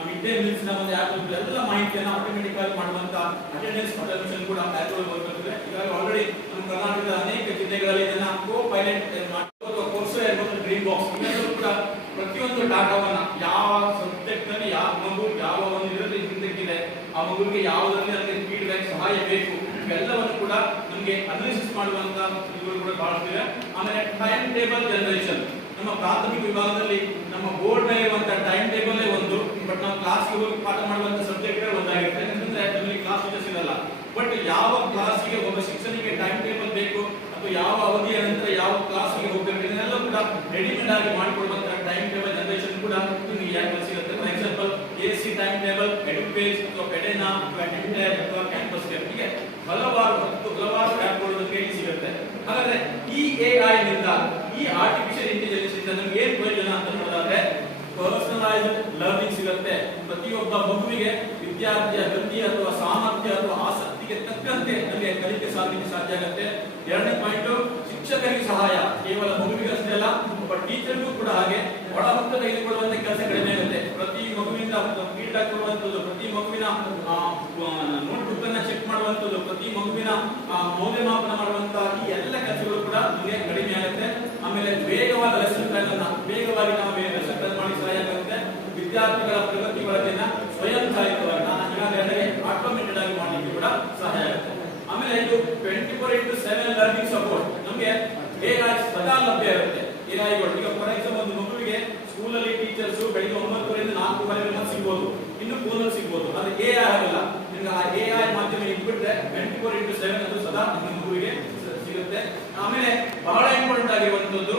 ಮಿಡ್ ಡೇ ಮೀಲ್ಸ್ ನ ಒಂದು ಆಪ್ ಎಲ್ಲ ಮಾಹಿತಿಯನ್ನು ಆಟೋಮೆಟಿಕ್ ಆಗಿ ಮಾಡುವಂತ ಅಟೆಂಡೆನ್ಸ್ ಆಟೋಮೇಷನ್ ಕೂಡ ಆಪ್ಗಳು ಬರ್ತದೆ. ಈಗಾಗಲೇ ಆಲ್ರೆಡಿ ನಮ್ಮ ಕರ್ನಾಟಕದ ಅನೇಕ ಜಿಲ್ಲೆಗಳಲ್ಲಿ ಇದನ್ನ ಕೋ ಪೈಲಟ್ ಡ್ರೀಮ್ ಬಾಕ್ಸ್ ಇವೆಲ್ಲವೂ ಕೂಡ ಪ್ರತಿಯೊಂದು ಡಾಟಾವನ್ನ ಯಾವ ಸಬ್ಜೆಕ್ಟ್ ನಲ್ಲಿ ಯಾವ ಮಗು ಯಾವ ಒಂದು ಇದರಲ್ಲಿ ಹಿಂದಕ್ಕಿದೆ, ಆ ಮಗುವಿಗೆ ಯಾವುದರಲ್ಲಿ ಅದಕ್ಕೆ ಫೀಡ್ಬ್ಯಾಕ್ ಸಹಾಯ ಬೇಕು, ಇವೆಲ್ಲವನ್ನು ಕೂಡ ನಮಗೆ ಅನಾಲಿಸಿಸ್ ಮಾಡುವಂತ ಇವುಗಳು ಕೂಡ ಬಹಳಷ್ಟಿವೆ. ಆಮೇಲೆ ಟೈಮ್ ಟೇಬಲ್ ಜನರೇಷನ್, ನಮ್ಮ ಪ್ರಾಥಮಿಕ ವಿಭಾಗದಲ್ಲಿ ನಮ್ಮ ಬೋರ್ಡ್ ನಲ್ಲಿ ಇರುವಂತಹ ಟೈಮ್ ಟೇಬಲ್ ಒಂದು, ಬಟ್ ನಾವು ಕ್ಲಾಸ್ ಹೋಗಿ ಪಾಠ ಮಾಡುವಂತ ಸಬ್ಜೆಕ್ಟ್ ಒಂದಾಗಿರುತ್ತೆ. ಯಾಕಂದ್ರೆ ನಮಗೆ ಕ್ಲಾಸ್ ಟೀಚರ್ಸ್ ಇರಲ್ಲ, ಬಟ್ ಯಾವ ಕ್ಲಾಸಿಗೆ ಒಬ್ಬ ಶಿಕ್ಷಕನಿಗೆ ಟೈಮ್ ಟೇಬಲ್ ಬೇಕು ಅಥವಾ ಯಾವ ಅವಧಿಯ ನಂತರ ಯಾವ ಕ್ಲಾಸಿಗೆ ಹೋಗಬೇಕು ಇದನ್ನೆಲ್ಲ ಕೂಡ ರೆಡಿಮೇಡ್ ಆಗಿ ಮಾಡಿಕೊಡುವಂತಹ ಟೈಮ್ ಟೇಬಲ್ ಜನರೇಷನ್ ಕೂಡ ನಿಮಗೆ ಯಾಕೆ ಸಿಗುತ್ತೆ. ಫಾರ್ ಎಕ್ಸಾಂಪಲ್ ಎಸಿ ಟೈಮ್ ಟೇಬಲ್, ಎಡುಪೇಜ್ ಅಥವಾ ಪೆಡೆನಾ ಅಥವಾ ಎಂಟೈರ್ ಅಥವಾ ಕ್ಯಾಂಪಸ್ ಕೇರ್, ಹೀಗೆ ಹಲವಾರು ಆ್ಯಪ್ಗಳು ನಮಗೆ ಸಿಗುತ್ತೆ. ಹಾಗಾದ್ರೆ ಈ ಎಐ ನಿಂದ, ಈ ಆರ್ಟಿಫಿಷಿಯಲ್ ಇಂಟೆಲಿಜೆನ್ಸ್ ಇಂದ ನಮ್ಗೆ ಏನ್ ಪ್ರಯೋಜನ ಅಂತ ನೋಡೋದಾದ್ರೆ ಪರ್ಸನಲೈಸ್ಡ್ ಲರ್ನಿಂಗ್ ಸಿಗುತ್ತೆ. ಪ್ರತಿಯೊಬ್ಬ ಮಗುವಿಗೆ ವಿದ್ಯಾರ್ಥಿಯ ಗತಿ ಅಥವಾ ಸಾಮರ್ಥ್ಯ ಅಥವಾ ಆಸಕ್ತಿಗೆ ತಕ್ಕಂತೆ ನಮಗೆ ಕಲಿಕೆ ಸಾಧನೆಗೆ ಸಾಧ್ಯ ಆಗುತ್ತೆ. ಎರಡನೇ ಪಾಯಿಂಟ್, ಶಿಕ್ಷಕರಿಗೆ ಸಹಾಯ, ಕೇವಲ ಮಗುವಿಗೆ ಅಷ್ಟೇ ಅಲ್ಲ ಒಬ್ಬ ಟೀಚರ್ಗೂ ಕೂಡ ಹಾಗೆ ಒಳ ಹೊತ್ತ ತೆಗೆದುಕೊಳ್ಳುವಂತ ಕೆಲಸ ಕಡಿಮೆ ಆಗುತ್ತೆ. ಪ್ರತಿ ಮಗುವಿನ ಫೀಡ್ಬ್ಯಾಕ್ ಕೊಡುವಂಥದ್ದು, ಪ್ರತಿ ಮಗುವಿನ ನೋಟ್ಬುಕ್ ಅನ್ನ ಚೆಕ್ ಮಾಡುವಂಥದ್ದು, ಪ್ರತಿ ಮಗುವಿನ ಮೌಲ್ಯಮಾಪನ ಮಾಡುವಂತಹ ಈ ಎಲ್ಲ ಕೆಲಸಗಳು ಕೂಡ ನಮಗೆ ಕಡಿಮೆ ಆಗುತ್ತೆ. ಆಮೇಲೆ ವೇಗವಾದ ಲೆಸನ್ ಪ್ಲಾನ್ ಅನ್ನ ವೇಗವಾಗಿ ನಾವು ಲೆಸನ್ ಪ್ಲಾನ್ ಮಾಡಿ ಸಹಾಯ ಆಗುತ್ತೆ. ವಿದ್ಯಾರ್ಥಿಗಳ ಪ್ರಗತಿ ವರದಿಯನ್ನ ಸ್ವಯಂ ಚಾಲಿತವಾಗಿ ಆಟೋಮೇಟೆಡ್ ಆಗಿ ಮಾಡಲಿಕ್ಕೆ ಕೂಡ ಸಹಾಯ ಆಗುತ್ತೆ. ಆಮೇಲೆ ಇದು 24/7 ಲರ್ನಿಂಗ್ ಸಪೋರ್ಟ್, ನಮಗೆ ಎಐ ಸದಾ ಲಭ್ಯ ಇರುತ್ತೆ. ಎಐಗಳು ಈಗ ಫಾರ್ ಎಕ್ಸಾಂಪಲ್ ಒಂದು ಮಗುವಿಗೆ ಸ್ಕೂಲಲ್ಲಿ ಟೀಚರ್ಸ್ ಬೆಳಿಗ್ಗೆ 9 ರಿಂದ 4 ಸಿಗ್ಬೋದು, ಇನ್ನು ಫೋನಲ್ಲಿ ಸಿಗ್ಬೋದು, ಅದು ಎಐ ಆಗಲ್ಲ. ಈಗ ಆ ಎಐ ಮಾಧ್ಯಮ ಇಟ್ಬಿಟ್ರೆ 24/7 ಅದು ಸದಾ ಮಗುವಿಗೆ ಸಿಗುತ್ತೆ. ಆಮೇಲೆ ಬಹಳ ಇಂಪಾರ್ಟೆಂಟ್ ಆಗಿರುವಂತದ್ದು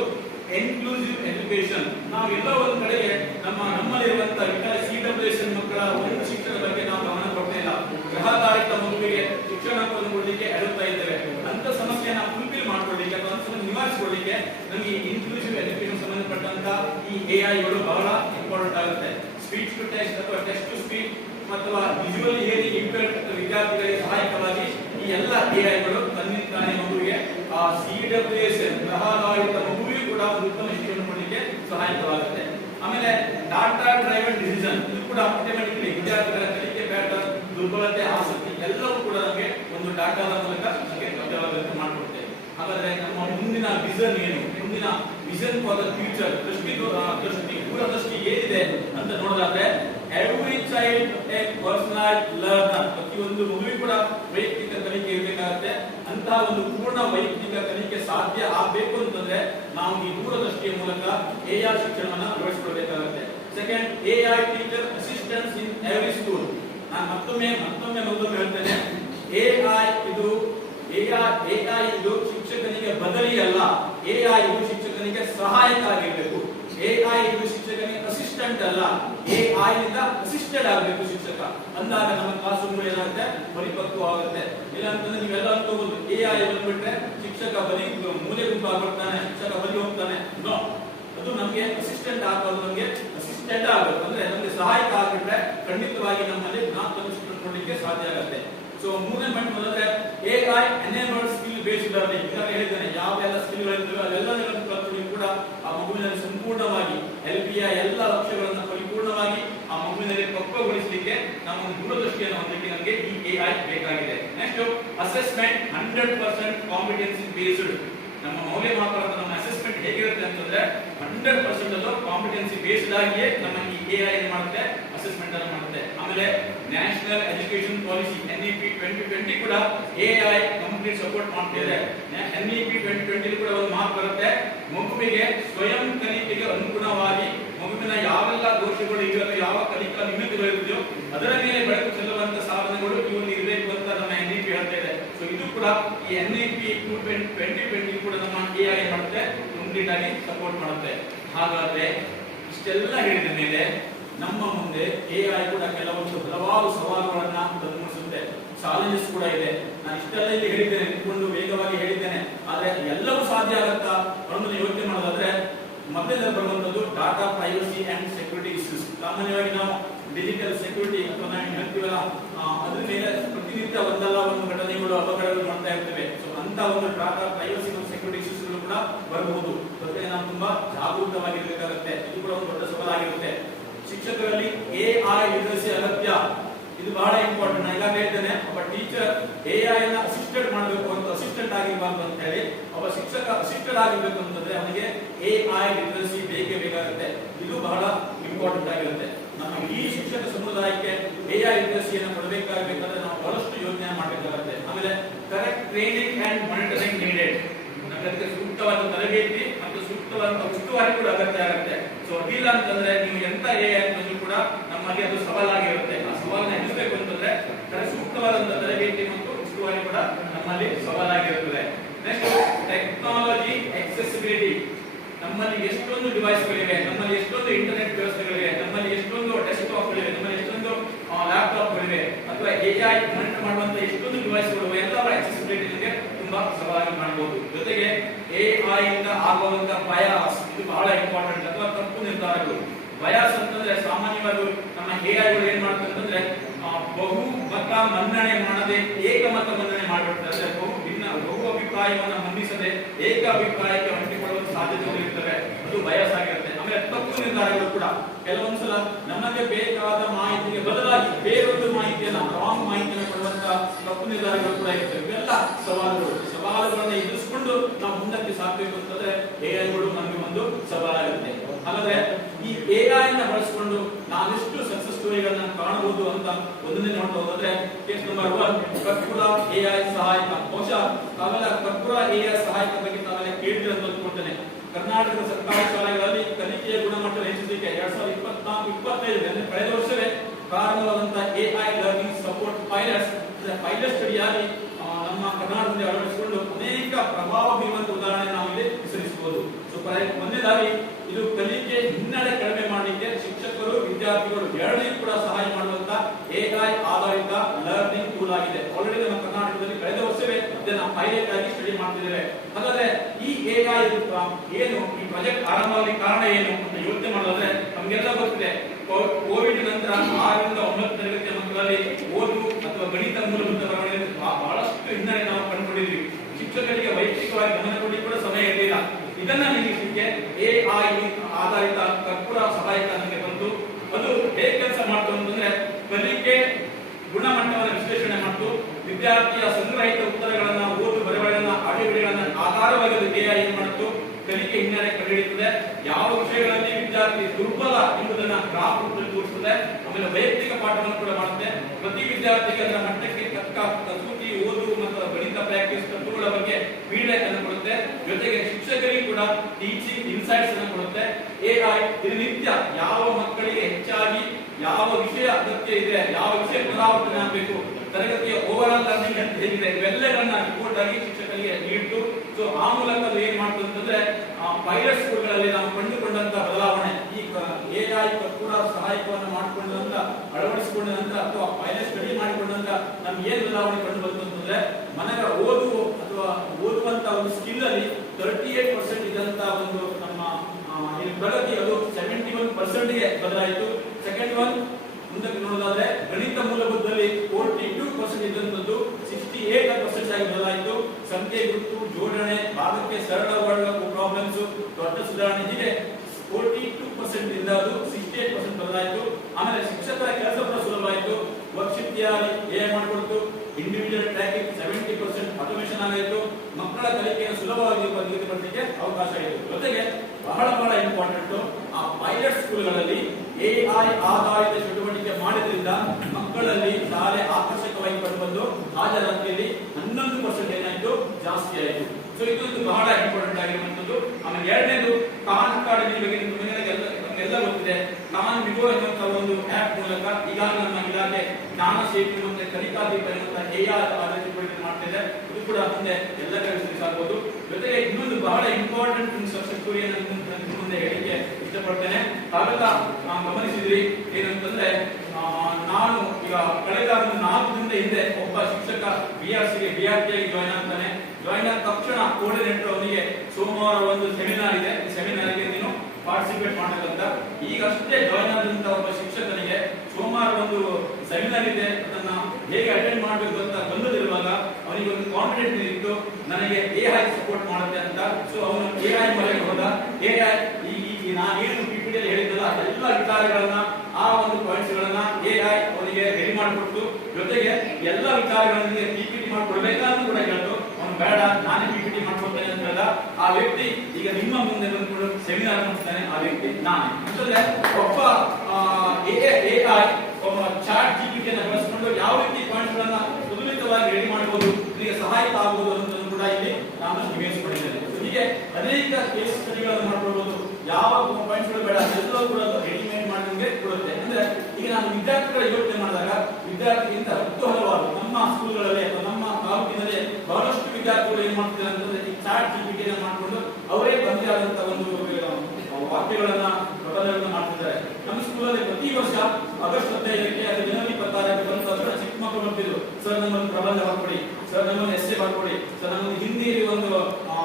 ಇನ್ಕ್ಲೂಸಿವ್ ಎಜುಕೇಶನ್. ನಾವು ಎಲ್ಲೋ ಒಂದ್ ಕಡೆಗೆ ನಮ್ಮಲ್ಲಿರುವಂತಹ CWS ಮಕ್ಕಳ ಒಂದು ಶಿಕ್ಷಣ ಬಗ್ಗೆ ನಾವು ಗಮನ ಕೊಡ್ತಾ ಇಲ್ಲ, ಗ್ರಹಧಾರಿತ ಮಗುವಿಗೆ ಶಿಕ್ಷಣವನ್ನು ಕೊಡಲಿಕ್ಕೆ ಅಡುತ್ತಾ ಇದ್ದೇವೆ. ಅಂತ ಸಮಸ್ಯೆನ ಫುಲ್ಫಿಲ್ ಮಾಡ್ಕೊಳ್ಳಿಕ್ಕೆ ಅಥವಾ ನಿವಾರಿಸಿಕೊಳ್ಳಿಕ್ಕೆ ನಮಗೆ ಇನ್ಕ್ಲೂಸಿವ್ ಎಜುಕೇಶನ್ ಸಂಬಂಧಪಟ್ಟಂತ ಈ ಎಐಗಳು ಬಹಳ ಇಂಪಾರ್ಟೆಂಟ್ ಆಗುತ್ತೆ. ಸ್ಪೀಚ್ ಟು ಟೆಕ್ಸ್ಟ್ ಅಥವಾ ಟೆಕ್ಸ್ಟ್ ಟು ಸ್ಪೀಚ್ ಅಥವಾ ವಿಜುವಲ್ ಹಿಯರಿಂಗ್ ಇಂಪೇರ್ಡ್ ವಿದ್ಯಾರ್ಥಿಗಳಿಗೆ ಸಹಾಯಕವಾಗಿ ಈ ಎಲ್ಲ ಎಐಗಳು ತನ್ನಿಂತಾನೆ ಮಗುವಿಗೆ ಆ CWS ಗ್ರಹಧಾರಿತ ಮಗುವಿಗೆ ಕೂಡ ಉತ್ತಮ ಶಿಕ್ಷಣ ಕೊಡಲಿಕ್ಕೆ ಸಹಾಯಕವಾಗುತ್ತೆ. ಆಮೇಲೆ ಡಾಟಾ ಡ್ರೈವನ್ ಡಿಸಿಷನ್, ಇದು ಕೂಡ ಆಟೋಮ್ಯಾಟಿಕಲಿ ವಿದ್ಯಾರ್ಥಿಗಳ ಕಲಿಕೆ ಪ್ಯಾಟರ್ನ್, ದುರ್ಬಲತೆ, ಆಸಕ್ತಿ ಎಲ್ಲವೂ ಕೂಡ ನಮಗೆ ಒಂದು ಡಾಟಾದ ಮೂಲಕ ನಮಗೆ ಲಭ್ಯವಾಗುವಂತೆ ಮಾಡಿಕೊಡುತ್ತೆ. ಹಾಗಾದ್ರೆ ನಮ್ಮ ಮುಂದಿನ ವಿಷನ್ ಏನು, ಮುಂದಿನ ವಿಷನ್ ಫಾರ್ ದ ಫ್ಯೂಚರ್, ದೂರದೃಷ್ಟಿ ಏನಿದೆ ಅಂತ ನೋಡೋದಾದ್ರೆ every child A personalised learner, ಪ್ರತಿಯೊಂದು ಮಗುವಿಗೂ ಕೂಡ ವೈಯಕ್ತಿಕ ಕಲಿಕೆ ಇರಬೇಕಾಗುತ್ತೆ. ಅಂತಹ ಒಂದು ಪೂರ್ಣ ವೈಯಕ್ತಿಕ ಕಲಿಕೆ ಸಾಧ್ಯ ಆಗಬೇಕು ಅಂತಂದ್ರೆ ನಾವು ಈ ದೂರದೃಷ್ಟಿಯ ಮೂಲಕ ಎಐ ಶಿಕ್ಷಣವನ್ನು ಅಳವಡಿಸಿಕೊಳ್ಳಬೇಕಾಗುತ್ತೆ. Second, AI teacher assistance in every school. ನಾನು ಮತ್ತೊಮ್ಮೆ ಹೇಳ್ತೇನೆ, ಎಐ ಇದು ಶಿಕ್ಷಕನಿಗೆ ಬದಲಿ ಅಲ್ಲ, ಎಐ ಇದು ಶಿಕ್ಷಕನಿಗೆ ಸಹಾಯಕ ಆಗಿರಬೇಕು. ಎಐ ಇದು ಶಿಕ್ಷಕನಿಗೆ ಅಸಿಸ್ಟೆಂಟ್ ಅಲ್ಲ, ಎಐ ಇಂದ ಅಸಿಸ್ಟೆಡ್ ಆಗಬೇಕು ಶಿಕ್ಷಕ. ಅಂದಾಗ ನಮ್ಮ ಕ್ಲಾಸ್ ರೂಮ್ ಏನಾಗುತ್ತೆ, ಪರಿಪಕ್ವವಾಗುತ್ತೆ. ಇಲ್ಲ ಅಂತಂದ್ರೆ ನೀವೆಲ್ಲ ಅನ್ಕೋಬಹುದು ಎಐ ಬಂದ್ಬಿಟ್ರೆ ಶಿಕ್ಷಕ ಬಲಿ ಮೂಲೆ ಗುಂಪು ಆಗ್ಬಿಡ್ತಾನೆ, ಶಿಕ್ಷಕ ಬಲಿ ಹೋಗ್ತಾನೆ. ನೋ, ಅದು ನಮಗೆ ಅಸಿಸ್ಟೆಂಟ್ ಆಗೋದು, ನಮಗೆ ಅಸಿಸ್ಟೆಂಟ್ ಆಗೋದು ಅಂದ್ರೆ ನಮಗೆ ಸಹಾಯಕ ಆಗಿಬಿಟ್ರೆ ಖಂಡಿತವಾಗಿ ನಮ್ಮಲ್ಲಿ ಗುಣಾತ್ಮಕ ಶಿಕ್ಷಣ ಕೊಡಲಿಕ್ಕೆ ಸಾಧ್ಯ ಆಗುತ್ತೆ. ಸೊ ಮೂರನೇ ಪಾಯಿಂಟ್ ಬಂದ್ರೆ AI enabled skill based learning. ಈಗ ಹೇಳಿದ್ದೇನೆ ಯಾವೆಲ್ಲ ಸ್ಕಿಲ್ಗಳಿರ್ತವೆ ಅವೆಲ್ಲದನ್ನು ಕಲಿತು ಕೂಡ ಆ ಮಗುವಿನಲ್ಲಿ ಸಂಪೂರ್ಣವಾಗಿ LPಯ ಎಲ್ಲ ಲಕ್ಷ್ಯಗಳನ್ನು ಪರಿಪೂರ್ಣವಾಗಿ ಆ ಮಗುವಿನಲ್ಲಿ ಪಕ್ವಗೊಳಿಸಲಿಕ್ಕೆ ನಾವು ಒಂದು ದೂರದೃಷ್ಟಿಯನ್ನು ಹೊಂದಲಿಕ್ಕೆ ನಮಗೆ ಈ ಎಐ ಬೇಕಾಗಿದೆ. Next, assessment 100% competency based. ನಮ್ಮ ಮೌಲ್ಯಮಾಪನ ನಮ್ಮ ಅಸೆಸ್ಮೆಂಟ್ ಹೇಗಿರುತ್ತೆ ಅಂತಂದ್ರೆ 100% ಅದು ಕಾಂಪಿಟೆನ್ಸಿ ಬೇಸ್ಡ್ ಆಗಿಯೇ ನಮ್ಮ ಈ ಎಐ ಮಾಡುತ್ತೆ, ಅಸೆಸ್ಮೆಂಟ್ ಅನ್ನು ಮಾಡುತ್ತೆ. ಆಮೇಲೆ ನ್ಯಾಷನಲ್ ಎಜುಕೇಶನ್ ಪಾಲಿಸಿ NEP 2020 ಕೂಡ ಎಐ ಕಂಪ್ಲೀಟ್ ಸಪೋರ್ಟ್ ಮಾಡ್ತಿದೆ. NEP 2020 ಕೂಡ ಒಂದು ಮಾರ್ಕ್ ಬರುತ್ತೆ, ಮಗುವಿಗೆ ಸ್ವಯಂ ಕಲಿಕೆಗೆ ಅನುಗುಣವಾಗಿ ಮಗುವಿನ ಯಾವೆಲ್ಲ ದೋಷಗಳು ಇದೆಯೋ, ಯಾವ ಕಲಿಕಾ ನ್ಯೂನತೆಗಳಿದೆಯೋ ಅದರ ಮೇಲೆ ಬೆಳಕು ಚೆಲ್ಲುವಂತ ಸಾಧನಗಳು ಇವಲ್ಲಿ ಇರಬೇಕು ಅಂತ ನಮ್ಮ NEP ಹೇಳ್ತಾ ಇದೆ. ಸೊ ಇದು ಕೂಡ ಈ NEP 2020 ಕೂಡ ನಮ್ಮ ಎಐ ಮಾಡುತ್ತೆ, ಕಂಪ್ಲೀಟ್ ಆಗಿ ಸಪೋರ್ಟ್ ಮಾಡುತ್ತೆ. ಹಾಗಾದ್ರೆ ಇಷ್ಟೆಲ್ಲ ಹೇಳಿದ ಮೇಲೆ ನಮ್ಮ ಮುಂದೆ AI ಕೂಡ ಕೆಲವೊಂದು ಹಲವಾರು ಸವಾಲುಗಳನ್ನ ತಂದುಕೊಡುತ್ತೆ, ಚಾಲೆಂಜಸ್ ಕೂಡ ಇದೆ. ನಾನು ಇಷ್ಟೆಲ್ಲ ಇಲ್ಲಿ ಹೇಳಿದ್ದೇನೆ, ನಿಂತ್ಕೊಂಡು ವೇಗವಾಗಿ ಹೇಳಿದ್ದೇನೆ, ಆದ್ರೆ ಎಲ್ಲವೂ ಸಾಧ್ಯ ಆಗುತ್ತಾ ಅನ್ನೋದನ್ನ ಯೋಚನೆ ಮಾಡೋದಾದ್ರೆ ಮೊದಲನೇ ಬರುವಂತದ್ದು data privacy and security issues. ಸಾಮಾನ್ಯವಾಗಿ ನಾವು ಡಿಜಿಟಲ್ ಸೆಕ್ಯೂರಿಟಿ ಅಥವಾ ನಾವು ಹೇಳ್ತೀವಲ್ಲ, ಅದ್ರ ಮೇಲೆ ಪ್ರತಿನಿತ್ಯ ಒಂದಲ್ಲ ಒಂದು ಘಟನೆಗಳು ಅಪಘಾತಗಳು ಮಾಡ್ತಾ ಇರ್ತೇವೆ. ಸೊ ಅಂತ ಒಂದು ಡಾಟಾ ಪ್ರೈವಸಿ ಮತ್ತು ಸೆಕ್ಯೂರಿಟಿ ಇಶ್ಯೂಸ್ ಕೂಡ ಬರಬಹುದು. ಜೊತೆಗೆ ನಾವು ತುಂಬಾ ಜಾಗರೂಕವಾಗಿರ್ಬೇಕಾಗುತ್ತೆ. ಇದು ಕೂಡ ಒಂದು ದೊಡ್ಡ ಸವಾಲಾಗಿರುತ್ತೆ. ಶಿಕ್ಷಕರಲ್ಲಿ AI ಲಿಟರಸಿ ಅಗತ್ಯ, ಇದು ಬಹಳ ಇಂಪಾರ್ಟೆಂಟ್. ನಾನು ಈಗಾಗಲೇ ಹೇಳಿದ್ದೇನೆ, ಒಬ್ಬ ಟೀಚರ್ AI ಅನ್ನ ಅಸಿಸ್ಟೆಂಟ್ ಮಾಡಬೇಕು ಅಂತ, ಅಸಿಸ್ಟೆಂಟ್ ಆಗಿರಬಾರ್ದು ಅಂತ ಹೇಳಿ. ಒಬ್ಬ ಶಿಕ್ಷಕ ಅಸಿಸ್ಟೆಂಟ್ ಆಗಿರ್ಬೇಕು ಅಂತಂದ್ರೆ ಅವನಿಗೆ AI ಲಿಟರಸಿ ಬೇಕೇ ಬೇಕಾಗುತ್ತೆ. ಇದು ಬಹಳ ಇಂಪಾರ್ಟೆಂಟ್ ಆಗಿರುತ್ತೆ. ನಮ್ಮ ಈ ಶಿಕ್ಷಕ ಸಮುದಾಯಕ್ಕೆ AI ಲಿಟರಸಿಯನ್ನು ಕೊಡಬೇಕಾಗಬೇಕಾದ್ರೆ ನಾವು ಬಹಳಷ್ಟು ಯೋಚನೆ ಮಾಡಬೇಕಾಗುತ್ತೆ. ಆಮೇಲೆ correct training and monitoring needed. ನಮಗೆ ಸೂಕ್ತವಾದ ತರಬೇತಿ ಮತ್ತು ಸೂಕ್ತವಾದ ಉಸ್ತುವಾರಿ ಕೂಡ ಅಗತ್ಯ ಆಗುತ್ತೆ. ಸೊ ಇಲ್ಲ ಅಂತಂದ್ರೆ ನೀವು ಎಂತ AI ಅಂತಂದ್ರೂ ಕೂಡ ನಮ್ಮಲ್ಲಿ ಅದು ಸವಾಲಾಗಿರುತ್ತೆ. ಆ ಸವಾಲನ್ನ ಎದುರಿಸಬೇಕು ಅಂತಂದ್ರೆ ಸೂಕ್ತವಾದಂತಹ ತರಬೇತಿ ಮತ್ತು ಉಸ್ತುವಾರಿ ಕೂಡ ನಮ್ಮಲ್ಲಿ ಸವಾಲಾಗಿರುತ್ತದೆ. Next technology accessibility. ನಮ್ಮಲ್ಲಿ ಎಷ್ಟೊಂದು ಡಿವೈಸ್ಗಳಿವೆ, ನಮ್ಮಲ್ಲಿ ಎಷ್ಟೊಂದು ಇಂಟರ್ನೆಟ್ ವ್ಯವಸ್ಥೆಗಳಿವೆ, ನಮ್ಮಲ್ಲಿ ಎಷ್ಟೊಂದು ಡೆಸ್ಕ್ಟಾಪ್ಗಳಿವೆ, ನಮ್ಮಲ್ಲಿ ಎಷ್ಟೊಂದು ಲ್ಯಾಪ್ಟಾಪ್ಗಳಿವೆ, ಅಥವಾ AI ಮಾನಿಟರ್ ಮಾಡುವಂತ ಎಷ್ಟೊಂದು ಡಿವೈಸ್ಗಳು, ಎಲ್ಲರ ಆಕ್ಸೆಸಿಬಿಲಿಟಿ ನಮಗೆ ತುಂಬಾ ಸವಾಲಾಗಿ ಮಾಡಬಹುದು. ಜೊತೆಗೆ AI ಇಂದ ಆಗುವಂತ ಬಯಾಸ್, ಇದು ಬಹಳ ಇಂಪಾರ್ಟೆಂಟ್, ಅಥವಾ ತಪ್ಪು ನಿರ್ಧಾರಗಳು. ಬಯಾಸ್ ಅಂತಂದ್ರೆ ಸಾಮಾನ್ಯವಾಗಿ ನಮ್ಮ AI ಏನ್ ಮಾಡ್ತಾರೆ ಅಂತಂದ್ರೆ ಬಹು ಮತ ಮನ್ನಣೆ ಮಾಡದೆ ಏಕಮತ ಮನ್ನಣೆ ಮಾಡಿಬಿಡ್ತಾರೆ. ಅಂದ್ರೆ ಬಹು ಅಭಿಪ್ರಾಯವನ್ನು ಮಂಡಿಸದೆ ಏಕ ಅಭಿಪ್ರಾಯಕ್ಕೆ ಅಂಟಿಕೊಳ್ಳುವ ಸಾಧ್ಯತೆಗಳು ಇರ್ತವೆ. ಅದು ಬಯಾಸ್ ಆಗಿರುತ್ತೆ. ಆಮೇಲೆ ತಪ್ಪು ನಿರ್ಧಾರಗಳು ಕೂಡ ಕೆಲವೊಂದ್ಸಲ ನಮಗೆ ಬೇಕಾದ ಮಾಹಿತಿಗೆ ಬದಲಾಗಿ ಬೇರೊಂದು ಮಾಹಿತಿಯನ್ನ, ರಾಂಗ್ ಮಾಹಿತಿಯನ್ನು ಕೊಡುವಂತ ತಪ್ಪು ನಿರ್ಧಾರಗಳು ಕೂಡ ಇರ್ತವೆ. ಇವೆಲ್ಲ ಸವಾಲುಗಳನ್ನ ಎದುರಿಸಿಕೊಂಡು ನಾವು ಮುಂದಕ್ಕೆ ಸಾಗಬೇಕು ಅಂತಂದ್ರೆ AI ನಮಗೆ ಒಂದು ಸವಾಲಾಗುತ್ತೆ. ಹಾಗಾದ್ರೆ ಈ AI ಅನ್ನ ಬಳಸಿಕೊಂಡು ನಾವೆಷ್ಟು ಸಕ್ಸಸ್ ಸ್ಟೋರಿಗಳನ್ನ ಕಾಣಬಹುದು ಅಂತ ಒಂದನೇ ನೋಡ್ತಾ ಹೋದ್ರೆ, ಕೇಸ್ ನಂಬರ್ 1 ಕರ್ಪೂರ AI ಸಹಾಯಕ. ಬಹುಶಃ ತಾವೆಲ್ಲ ಕರ್ಪೂರ AI ಸಹಾಯಕ ಬಗ್ಗೆ ತಾವೆಲ್ಲ ಕೇಳಿದ್ರೆ ಅಂತ ಅಂದ್ಕೊಳ್ತೇನೆ. ಕರ್ನಾಟಕದ ಸರ್ಕಾರಿ ಶಾಲೆಗಳಲ್ಲಿ ಕಲಿಕೆಯ ಗುಣಮಟ್ಟ ಹೆಚ್ಚಿಸಲಿಕ್ಕೆ 2024-25 ಕಳೆದ ವರ್ಷವೇ ಪ್ರಾರಂಭವಾದಂತಹ AI ಲರ್ನಿಂಗ್ ಸಪೋರ್ಟ್ ಪೈಲಟ್ ಸ್ಟಡಿಯಾಗಿ ನಮ್ಮ ಕರ್ನಾಟಕದಲ್ಲಿ ಅಳವಡಿಸಿಕೊಂಡು ಅನೇಕ ಪ್ರಭಾವ ಬೀರುವಂತ ಉದಾಹರಣೆ ನಾವು ಇಲ್ಲಿ ಹೆಸರಿಸಬಹುದು. ಸೊ ಒಂದನೇದಾಗಿ ಇದು ಕಲಿಕೆ ಹಿನ್ನಡೆ ಕಡಿಮೆ ಮಾಡಲಿಕ್ಕೆ ಶಿಕ್ಷಕರು, ವಿದ್ಯಾರ್ಥಿಗಳು ಎರಡನೇ ಕೂಡ ಸಹಾಯ ಮಾಡುವಂತ AI ಆಧಾರಿತ ಲರ್ನಿಂಗ್ ಟೂಲ್ ಆಗಿದೆ. ಆಲ್ರೆಡಿ ನಮ್ಮ ಕರ್ನಾಟಕದಲ್ಲಿ ಕಳೆದ ವರ್ಷವೇ ಇದನ್ನ ಪೈಲಟ್ ಆಗಿ ಸ್ಟಡಿ ಮಾಡ್ತಿದ್ದೇವೆ. ಹಾಗಾದ್ರೆ ಈ AI ಏನು, ಈ ಪ್ರಾಜೆಕ್ಟ್ ಆರಂಭವಾಗಿ ಕಾರಣ ಏನು ಅಂತ ಯೋಚನೆ ಮಾಡೋದಾದ್ರೆ ನಮಗೆಲ್ಲ ಗೊತ್ತಿದೆ, ಕೋವಿಡ್ ನಂತರ 6ರಿಂದ 9 ತರಗತಿಯ ಮಕ್ಕಳಲ್ಲಿ ಓದು ಅಥವಾ ಗಣಿತ ಮೂಲಭೂತ ಬರವಣಿಗೆ ಬಹಳಷ್ಟು ಹಿನ್ನಡೆ ನಾವು ಕಂಡುಕೊಂಡಿದ್ವಿ. ಶಿಕ್ಷಕರಿಗೆ ವೈಯಕ್ತಿಕವಾಗಿ ಗಮನ ಕೊಡಲಿಕ್ಕೆ ಕೂಡ ಸಮಯ ಇರಲಿಲ್ಲ. ಇದನ್ನ ನಿಲ್ಲಿಸಲಿಕ್ಕೆ AI ಆಧಾರಿತ ಕರ್ಪೂರ ಸಹಾಯಕ ನಮಗೆ ಬಂತು. ಅದು ಹೇಗೆ ಕೆಲಸ ಮಾಡ್ತು ಅಂತಂದ್ರೆ, ಕಲಿಕೆ ಗುಣಮಟ್ಟವನ್ನು ವಿಶ್ಲೇಷಣೆ ಮಾಡ್ತು, ವಿದ್ಯಾರ್ಥಿಯ ಸಂಗ್ರಹಿತ ಉತ್ತರಗಳನ್ನ, ಓದು ಬರವಣಿಗೆಗಳನ್ನ, ಆಡಿಯೋಗಳನ್ನ ಆಧಾರವಾಗಿ AI ಏನ್ ಮಾಡುತ್ತು, ಕಲಿಕೆ ಹಿನ್ನಡೆ ಕಂಡುಹಿಡಿಯುತ್ತದೆ. ಯಾವ ವಿಷಯಗಳಲ್ಲಿ ವಿದ್ಯಾರ್ಥಿ ದುರ್ಬಲ ಎಂಬುದನ್ನ ಗ್ರಾಫ್ ರೂಪದಲ್ಲಿ ತೋರಿಸುತ್ತದೆ. ಆಮೇಲೆ ವೈಯಕ್ತಿಕ ಪಾಠವನ್ನು ಕೂಡ ಮಾಡುತ್ತೆ. ಪ್ರತಿ ವಿದ್ಯಾರ್ಥಿಗೆ ಅದರ ಮಟ್ಟಕ್ಕೆ ತಕ್ಕ ಕಸೂತಿ, ಓದು ಮತ್ತು ಗಣಿತ ಪ್ರಾಕ್ಟೀಸ್ ತತ್ವಗಳ ಬಗ್ಗೆ ಫೀಡ್ಬ್ಯಾಕ್ ಅನ್ನು ಕೊಡುತ್ತೆ. ಜೊತೆಗೆ ಶಿಕ್ಷಕರಿಗೆ ಕೂಡ ಟೀಚಿಂಗ್ ಇನ್ಸೈಟ್ಸ್ ಅನ್ನು ಕೊಡುತ್ತೆ. AI ದಿನನಿತ್ಯ ಯಾವ ಮಕ್ಕಳಿಗೆ ಹೆಚ್ಚಾಗಿ ಯಾವ ವಿಷಯ ಅಗತ್ಯ ಇದೆ, ಯಾವ ವಿಷಯ ಪುನರಾವರ್ತನೆ ಆಗಬೇಕು, ತರಗತಿಯ ಓವರ್ ಆಲ್ ಲರ್ನಿಂಗ್ ಅಂತ ಹೇಗಿದೆ, ಇವೆಲ್ಲಗಳನ್ನ ರಿಪೋರ್ಟ್ ಆಗಿ ಶಿಕ್ಷಕರಿಗೆ ನೀಡಿತು. ಸೊ ಆ ಮೂಲಕ ಅದು ಏನ್ ಮಾಡ್ತು ಅಂತಂದ್ರೆ, ಪೈಲಟ್ ಸ್ಕೂಲ್ಗಳಲ್ಲಿ ನಾವು ಕಂಡುಕೊಂಡಂತ ಬದಲಾವಣೆ, ಈ AI ಕರ್ಪೂರ ಸಹಾಯಕವನ್ನು ಮಾಡಿಕೊಂಡಂತ, ಅಳವಡಿಸಿಕೊಂಡ ನಂತರ ಅಥವಾ ಪೈಲಟ್ ಸ್ಟಡಿ ಮಾಡಿಕೊಂಡಂತ ನಮ್ಗೆ ಏನ್ ಬದಲಾವಣೆ ಕಂಡು ಬಂತು ಅಂತಂದ್ರೆ, ಮನೆಯ ಅಥವಾ ಓದುವಂತ ಒಂದು ಸ್ಕಿಲ್ ಅಲ್ಲಿ 38% ಇದ್ದಂತ ಒಂದು ನಮ್ಮ ಪ್ರಗತಿ ಅದು 71% ಗೆ ಬದಲಾಯಿತು. ಸೆಕೆಂಡ್ ಒನ್ ಮುಂದಕ್ಕೆ ನೋಡೋದಾದ್ರೆ, ಗಣಿತ ಮೂಲಭೂತದಲ್ಲಿ 42% ಇದ್ದಂತದ್ದು 68% ಆಗಿ ಬದಲಾಯಿತು. ಸಂಖ್ಯೆ, ಗುರುತು, ಜೋಡಣೆ, ಭಾಗಕ್ಕೆ ಸರಳ ವರ್ಗ ಪ್ರಾಬ್ಲಮ್ಸ್, ದೊಡ್ಡ ಸುಧಾರಣೆ, ಹೀಗೆ 42% ಇಂದ ಅದು 68% ಬದಲಾಯಿತು. ಆಮೇಲೆ ಶಿಕ್ಷಕರ ಕೆಲಸ ಕೂಡ ಸುಲಭವಾಯಿತು. ವರ್ಕ್ಶೀಟ್ ತಯಾರಿ AI ಮಾಡಿಕೊಡ್ತು. ಇಂಡಿವಿಜುವಲ್ ಟ್ರ್ಯಾಕಿಂಗ್ 70% ಆಟೋಮೇಷನ್ ಆಗಾಯಿತು. ಮಕ್ಕಳ ಕಲಿಕೆಯನ್ನು ಸುಲಭವಾಗಿ ನಿಗದಿಪಡಿಸಲಿಕ್ಕೆ ಅವಕಾಶ ಆಯಿತು. ಜೊತೆಗೆ ಬಹಳ ಇಂಪಾರ್ಟೆಂಟ್, ಆ ಪೈಲಟ್ ಸ್ಕೂಲ್ಗಳಲ್ಲಿ AI ಆಧಾರಿತ ಚಟುವಟಿಕೆ ಮಾಡಿದ್ರಿಂದ ಮಕ್ಕಳಲ್ಲಿ ಶಾಲೆ ಆಕರ್ಷಕವಾಗಿ ಕಂಡುಬಂದು ಹಾಜರಾತಿಯಲ್ಲಿ 11% ಏನಾಯಿತು, ಜಾಸ್ತಿ ಆಯಿತು. ಸೊ ಇದೊಂದು ಬಹಳ ಇಂಪಾರ್ಟೆಂಟ್ ಆಗಿರುವಂತದ್ದು. ಆಮೇಲೆ ಎರಡನೇದು ಖಾನ್ ಅಕಾಡೆಮಿ ಬಗ್ಗೆ ನಮಗೆಲ್ಲ ಗೊತ್ತಿದೆ. ಖಾನ್ ವಿಗೋ ಎನ್ನುವಂತಹ ಒಂದು ಆಪ್ ಮೂಲಕ ಈಗಾಗಲೇ ನಮ್ಮ ಇಲಾಖೆ ಜ್ಞಾನ ಸೇತು ಮತ್ತೆ ಕಲಿಕಾ ದೀಪ ಎನ್ನುವಂತಹ AI ಆಧಾರಿತ ಚಟುವಟಿಕೆ ಮಾಡ್ತಿದೆ. ಇದೆ. ಇದು ಕೂಡ ಮುಂದೆ ಎಲ್ಲ ಕಡೆ ಸಾಗಬಹುದು. ಜೊತೆಗೆ ಇನ್ನೊಂದು ಬಹಳ ಇಂಪಾರ್ಟೆಂಟ್ ಸಕ್ಸಸ್ ಸ್ಟೋರಿ ಮುಂದೆ ಹೇಳಿಕೆ ಇಷ್ಟಪಡ್ತೇನೆ. ತಾವೆಲ್ಲ ಗಮನಿಸಿದ್ರಿ ಏನಂತಂದ್ರೆ, ನಾನು ಈಗ ಕಳೆದ 4 ದಿನದ ಹಿಂದೆ ಒಬ್ಬ ಶಿಕ್ಷಕ BRCಗೆ ಜಾಯ್ನ್ ಆಗ್ತಾನೆ. ಜಾಯ್ನ್ ಆದ ತಕ್ಷಣ ಕೋಆರ್ಡಿನೇಟರ್ ಅವನಿಗೆ ಸೋಮವಾರ ಒಂದು ಸೆಮಿನಾರ್ ಇದೆ, ಈ ಸೆಮಿನಾರ್ಗೆ ನೀನು ಪಾರ್ಟಿಸಿಪೇಟ್ ಮಾಡಬೇಕಂತ. ಈಗಷ್ಟೇ ಜಾಯ್ನ್ ಆದಂತ ಒಬ್ಬ ಶಿಕ್ಷಕನಿಗೆ ಸೋಮವಾರ ಒಂದು ಸೆಮಿನಾರ್ ಇದೆ, ಅದನ್ನ ಹೇಗೆ ಅಟೆಂಡ್ ಮಾಡಬೇಕು ಅಂತ ಬಂದಿರುವಾಗ ಅವನಿಗೆ ಒಂದು ಕಾನ್ಫಿಡೆಂಟ್ ಇತ್ತು, ನನಗೆ AI ಸಪೋರ್ಟ್ ಮಾಡುತ್ತೆ ಅಂತ. ಸೊ ಅವನು AI ಮೊದಲಿಗೆ ಹೋದ. AI ನಾನೇನು PPT ಅಲ್ಲಿ ಹೇಳಿದ್ದಲ್ಲ ಎಲ್ಲ ವಿಚಾರಗಳನ್ನ, ಆ ಒಂದು ಪಾಯಿಂಟ್ಸ್ ಗಳನ್ನ AI ಅವನಿಗೆ ರೆಡಿ ಮಾಡಿಕೊಟ್ಟು, ಜೊತೆಗೆ ಎಲ್ಲ ವಿಚಾರಗಳಿಗೆ PPT ಮಾಡ್ಕೊಡ್ಬೇಕಂತ ಕೂಡ ಹೇಳ್ತು. ಅವನು ಬೇಡ, ನಾನೇ PPT ಮಾಡ್ಕೊಡ್ತೇನೆ ಅಂತ ಹೇಳ್ದ. ಆ ವ್ಯಕ್ತಿ ಈಗ ನಿಮ್ಮ ಮುಂದೆ ಬಂದ್ಕೊಂಡು ಸೆಮಿನಾರ್ ಮಾಡ್ತಾನೆ. ಆ ವ್ಯಕ್ತಿ ನಾನೇ. ಅಂತಂದ್ರೆ ಒಬ್ಬ AI ಒಬ್ಬ ಚಾಟ್ GPT ಅನ್ನು ಬಳಸಿಕೊಂಡು ಯಾವ ರೀತಿ ಪಾಯಿಂಟ್ಸ್ ಗಳನ್ನ ಸುಲಲಿತವಾಗಿ ರೆಡಿ ಮಾಡಬಹುದು, ನಿಮಗೆ ಸಹಾಯಕ ಆಗಬಹುದು ಅನ್ನೋದನ್ನು ಕೂಡ ಇಲ್ಲಿ ನಾನು ನಿವೇದಿಸಿಕೊಂಡಿದ್ದೇನೆ. ಹೀಗೆ ಅನೇಕ ಕೇಸ್ ಸ್ಟಡಿಗಳನ್ನು ಮಾಡ್ಕೊಳ್ಬಹುದು. ಯಾವ ಪಾಯಿಂಟ್ಸ್ ಗಳು ಬೇಡ, ಎಲ್ಲವೂ ಕೂಡ ರೆಡಿಮೇಡ್ ಮಾಡಿ ನಿಮಗೆ ಕೊಡುತ್ತೆ. ಅಂದ್ರೆ ಈಗ ನಾನು ವಿದ್ಯಾರ್ಥಿಗಳ ಯೋಚನೆ ಮಾಡಿದಾಗ ವಿದ್ಯಾರ್ಥಿಗಿಂತ ಕುತೂಹಲವಾದ ನಮ್ಮ ಸ್ಕೂಲ್ಗಳಲ್ಲಿ ಅಥವಾ ನಮ್ಮ ತಾಲೂಕಿನಲ್ಲಿ ಬಹಳಷ್ಟು ವಿದ್ಯಾರ್ಥಿಗಳು ಏನ್ ಮಾಡ್ತಿದ್ದಾರೆ ಅಂತಂದ್ರೆ ಈ ಚಾಟ್ GPT ಅನ್ನು ಮಾಡಿಕೊಂಡು ಅವರೇ ಬಂದೇ ಆದಂತಹ ಒಂದು ವಾಕ್ಯಗಳನ್ನ ಪ್ರಬಂಧಗಳನ್ನ ಮಾಡ್ತಿದ್ದಾರೆ. ನಮ್ಮ ಸ್ಕೂಲಲ್ಲಿ ಪ್ರತಿ ವರ್ಷ ಆಗಸ್ಟ್ 15ಕ್ಕೆ ಅದು ಜನವರಿ 26ಕ್ಕೆ ಬಂದ ತಕ್ಷಣ ಚಿಕ್ಕ ಮಕ್ಕಳು ಬರ್ತಿದ್ರು, ಸರ್ ನಮ್ಮೊಂದು ಪ್ರಬಂಧ ಬರ್ಕೊಡಿ, ಸರ್ ನಮ್ಮೊಂದು ಎಸ್ಸೆ ಬರ್ಕೊಡಿ, ಸರ್ ನಮ್ಮೊಂದು ಹಿಂದಿಯಲ್ಲಿ ಒಂದು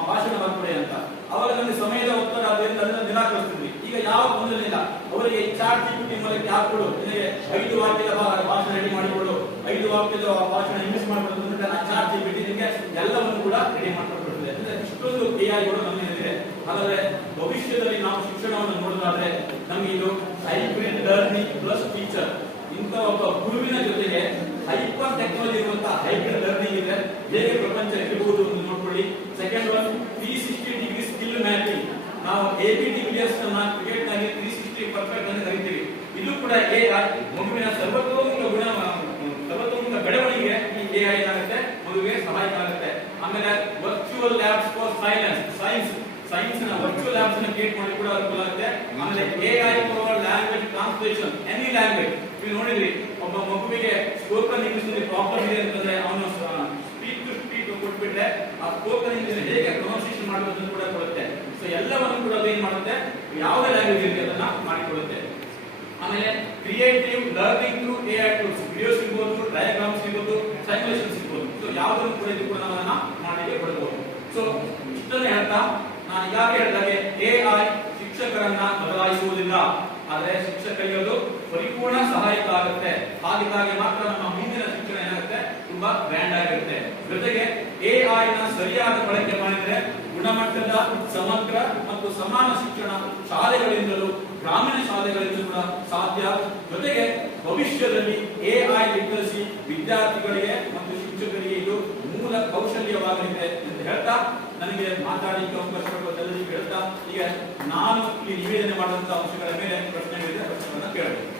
ಭಾಷಣ ಬರ್ಕೊಡಿ ಅಂತ. ಅವಾಗ ನಮಗೆ ಸಮಯದ ಒತ್ತಡ ಅದರಿಂದ ಅದನ್ನ ನಿರಾಕರಿಸ್ತಿದ್ವಿ. ಈಗ ಯಾವ ತೊಂದರೆಯಿಲ್ಲ, ಅವರಿಗೆ ಚಾಟ್ GPT ಮೂಲಕ ಹಾಕೊಡು, ನಿನಗೆ 5 ವಾಕ್ಯದ ಭಾಷಣ ರೆಡಿ ಮಾಡಿಕೊಡು, 5 ವಾಕ್ಯದ ಭಾಷಣ ಇಂಗ್ಲಿಷ್ ಮಾಡಿಕೊಡು ಅಂತ ಚಾಟ್ GPT ನಿಮಗೆ ಎಲ್ಲವನ್ನು ಕೂಡ ರೆಡಿ ಮಾಡ್ಕೊಡ್ತದೆ. ಅಂದ್ರೆ ಇಷ್ಟೊಂದು AI ನಮ್ಮಲ್ಲಿದೆ. ಹಾಗಾದ್ರೆ ಭವಿಷ್ಯದಲ್ಲಿ ನಾವು ಶಿಕ್ಷಣವನ್ನು ನೋಡೋದಾದ್ರೆ ನಮಗೆ ಇದು ಹೈಬ್ರಿಡ್ ಲರ್ನಿಂಗ್ ಪ್ಲಸ್ ಟೀಚರ್, ಇಂಥ ಒಬ್ಬ ಗುರುವಿನ ಜೊತೆಗೆ ಹೈಪರ್ ಟೆಕ್ನಾಲಜಿ ಇರುವಂತಹ ಹೈಬ್ರಿಡ್ ಲರ್ನಿಂಗ್ ಇದೆ. ಹೇಗೆ ಪ್ರಪಂಚ ಇರಬಹುದು ಅಂತ ನೋಡ್ಕೊಳ್ಳಿ. Second one 360 degree skill mapping. ನಾವು ABT ವಿಲಿಯರ್ಸ್ ಅನ್ನ ಕ್ರಿಕೆಟ್ ನಲ್ಲಿ 360 ಪರ್ಫೆಕ್ಟ್ ಅಂತ ಕರಿತೀವಿ. ಇದು ಕೂಡ AI ಮಗುವಿನ ಸರ್ವತೋಮುಖ ಬೆಳವಣಿಗೆ ಈ AI ಏನಾಗುತ್ತೆ, ಮಗುವಿಗೆ ಸಹಾಯಕ ಆಗುತ್ತೆ. ಆಮೇಲೆ ವರ್ಚುವಲ್ ಲ್ಯಾಬ್ಸ್ ಫಾರ್ ಸೈನ್ಸ್ ನ ವರ್ಚುವಲ್ ಲ್ಯಾಬ್ಸ್ ಅನ್ನು ಕ್ರಿಯೇಟ್ ಮಾಡಿ ಕೂಡ ಅನುಕೂಲ ಆಗುತ್ತೆ. ಆಮೇಲೆ AI for language translation, any language. ನೀವು ನೋಡಿದ್ರಿ, ಒಬ್ಬ ಮಗುವಿಗೆ ಸ್ಪೋಕನ್ ಇಂಗ್ಲಿಷ್ ನಲ್ಲಿ ಪ್ರಾಬ್ಲಮ್ ಇದೆ ಅಂತಂದ್ರೆ ಅವನು ಸ್ಪೀಕ್ ಟು ಸ್ಪೀಕ್ ಕೊಟ್ಬಿಟ್ರೆ ಆ ಸ್ಪೋಕನ್ ಇಂಗ್ಲಿಷ್ ಹೇಗೆ ಪ್ರೊನೌನ್ಸಿಯೇಷನ್ ಮಾಡೋದನ್ನು ಕೂಡ ಕೊಡುತ್ತೆ. ಸೊ ಎಲ್ಲವನ್ನು ಕೂಡ ಅದು ಏನ್ ಮಾಡುತ್ತೆ, ಯಾವುದೇ ಲ್ಯಾಂಗ್ವೇಜ್ ಇರುತ್ತೆ ಅದನ್ನ ಮಾಡಿಕೊಡುತ್ತೆ. ಆಮೇಲೆ creative learning through AI tools, videos ಇರ್ಬೋದು, ಡಯಾಗ್ರಾಮ್ಸ್ ಇರ್ಬೋದು, ಸೈಮ್ಯುಲೇಷನ್ಸ್ ಇರ್ಬೋದು. ಸೊ ಯಾವುದನ್ನು ಕೂಡ ಇದು ಕೂಡ ನಾವನ್ನ ಮಾಡಲಿಕ್ಕೆ ಕೊಡಬಹುದು. ಸೊ ಇಷ್ಟನ್ನೇ ಹೇಳ್ತಾ ನಾನು ಈಗಾಗಲೇ ಹೇಳಿದಾಗೆ AI ಶಿಕ್ಷಕರನ್ನ ಬದಲಾಯಿಸುವುದಿಲ್ಲ, ಆದ್ರೆ ಶಿಕ್ಷಕರಿಗೆ ಅದು ಪರಿಪೂರ್ಣ ಸಹಾಯಕ ಆಗುತ್ತೆ. ಹಾಗಿದ್ದಾಗೆ ಮಾತ್ರ ನಮ್ಮ ಮುಂದಿನ ಶಿಕ್ಷಣ ಏನಾಗುತ್ತೆ, ತುಂಬಾ ಗ್ರ್ಯಾಂಡ್ ಆಗಿರುತ್ತೆ. ಜೊತೆಗೆ AI ನ ಸರಿಯಾದ ಬಳಕೆ ಮಾಡಿದ್ರೆ ಗುಣಮಟ್ಟದ ಸಮಗ್ರ ಮತ್ತು ಸಮಾನ ಶಿಕ್ಷಣ ಶಾಲೆಗಳಿಂದಲೂ ಗ್ರಾಮೀಣ ಶಾಲೆಗಳಿಂದಲೂ ಕೂಡ ಸಾಧ್ಯ. ಜೊತೆಗೆ ಭವಿಷ್ಯದಲ್ಲಿ AI ಲಿಟರಸಿ ವಿದ್ಯಾರ್ಥಿಗಳಿಗೆ ಮತ್ತು ಶಿಕ್ಷಕರಿಗೆ ಇದು ಮೂಲ ಕೌಶಲ್ಯವಾಗಲಿದೆ ಎಂದು ಹೇಳ್ತಾ ನನಗೆ ಮಾತಾಡಲಿಕ್ಕೆ ಅವಕಾಶ ಕೊಡುವುದೆಲ್ಲರಿಗೂ ಹೇಳ್ತಾ ಈಗ ನಾನು ಇಲ್ಲಿ ನಿವೇದನೆ ಮಾಡುವಂತಹ ಅಂಶಗಳ ಮೇಲೆ ಪ್ರಶ್ನೆಗಳಿದೆ, ಪ್ರಶ್ನೆಗಳನ್ನ ಕೇಳಬೇಕು.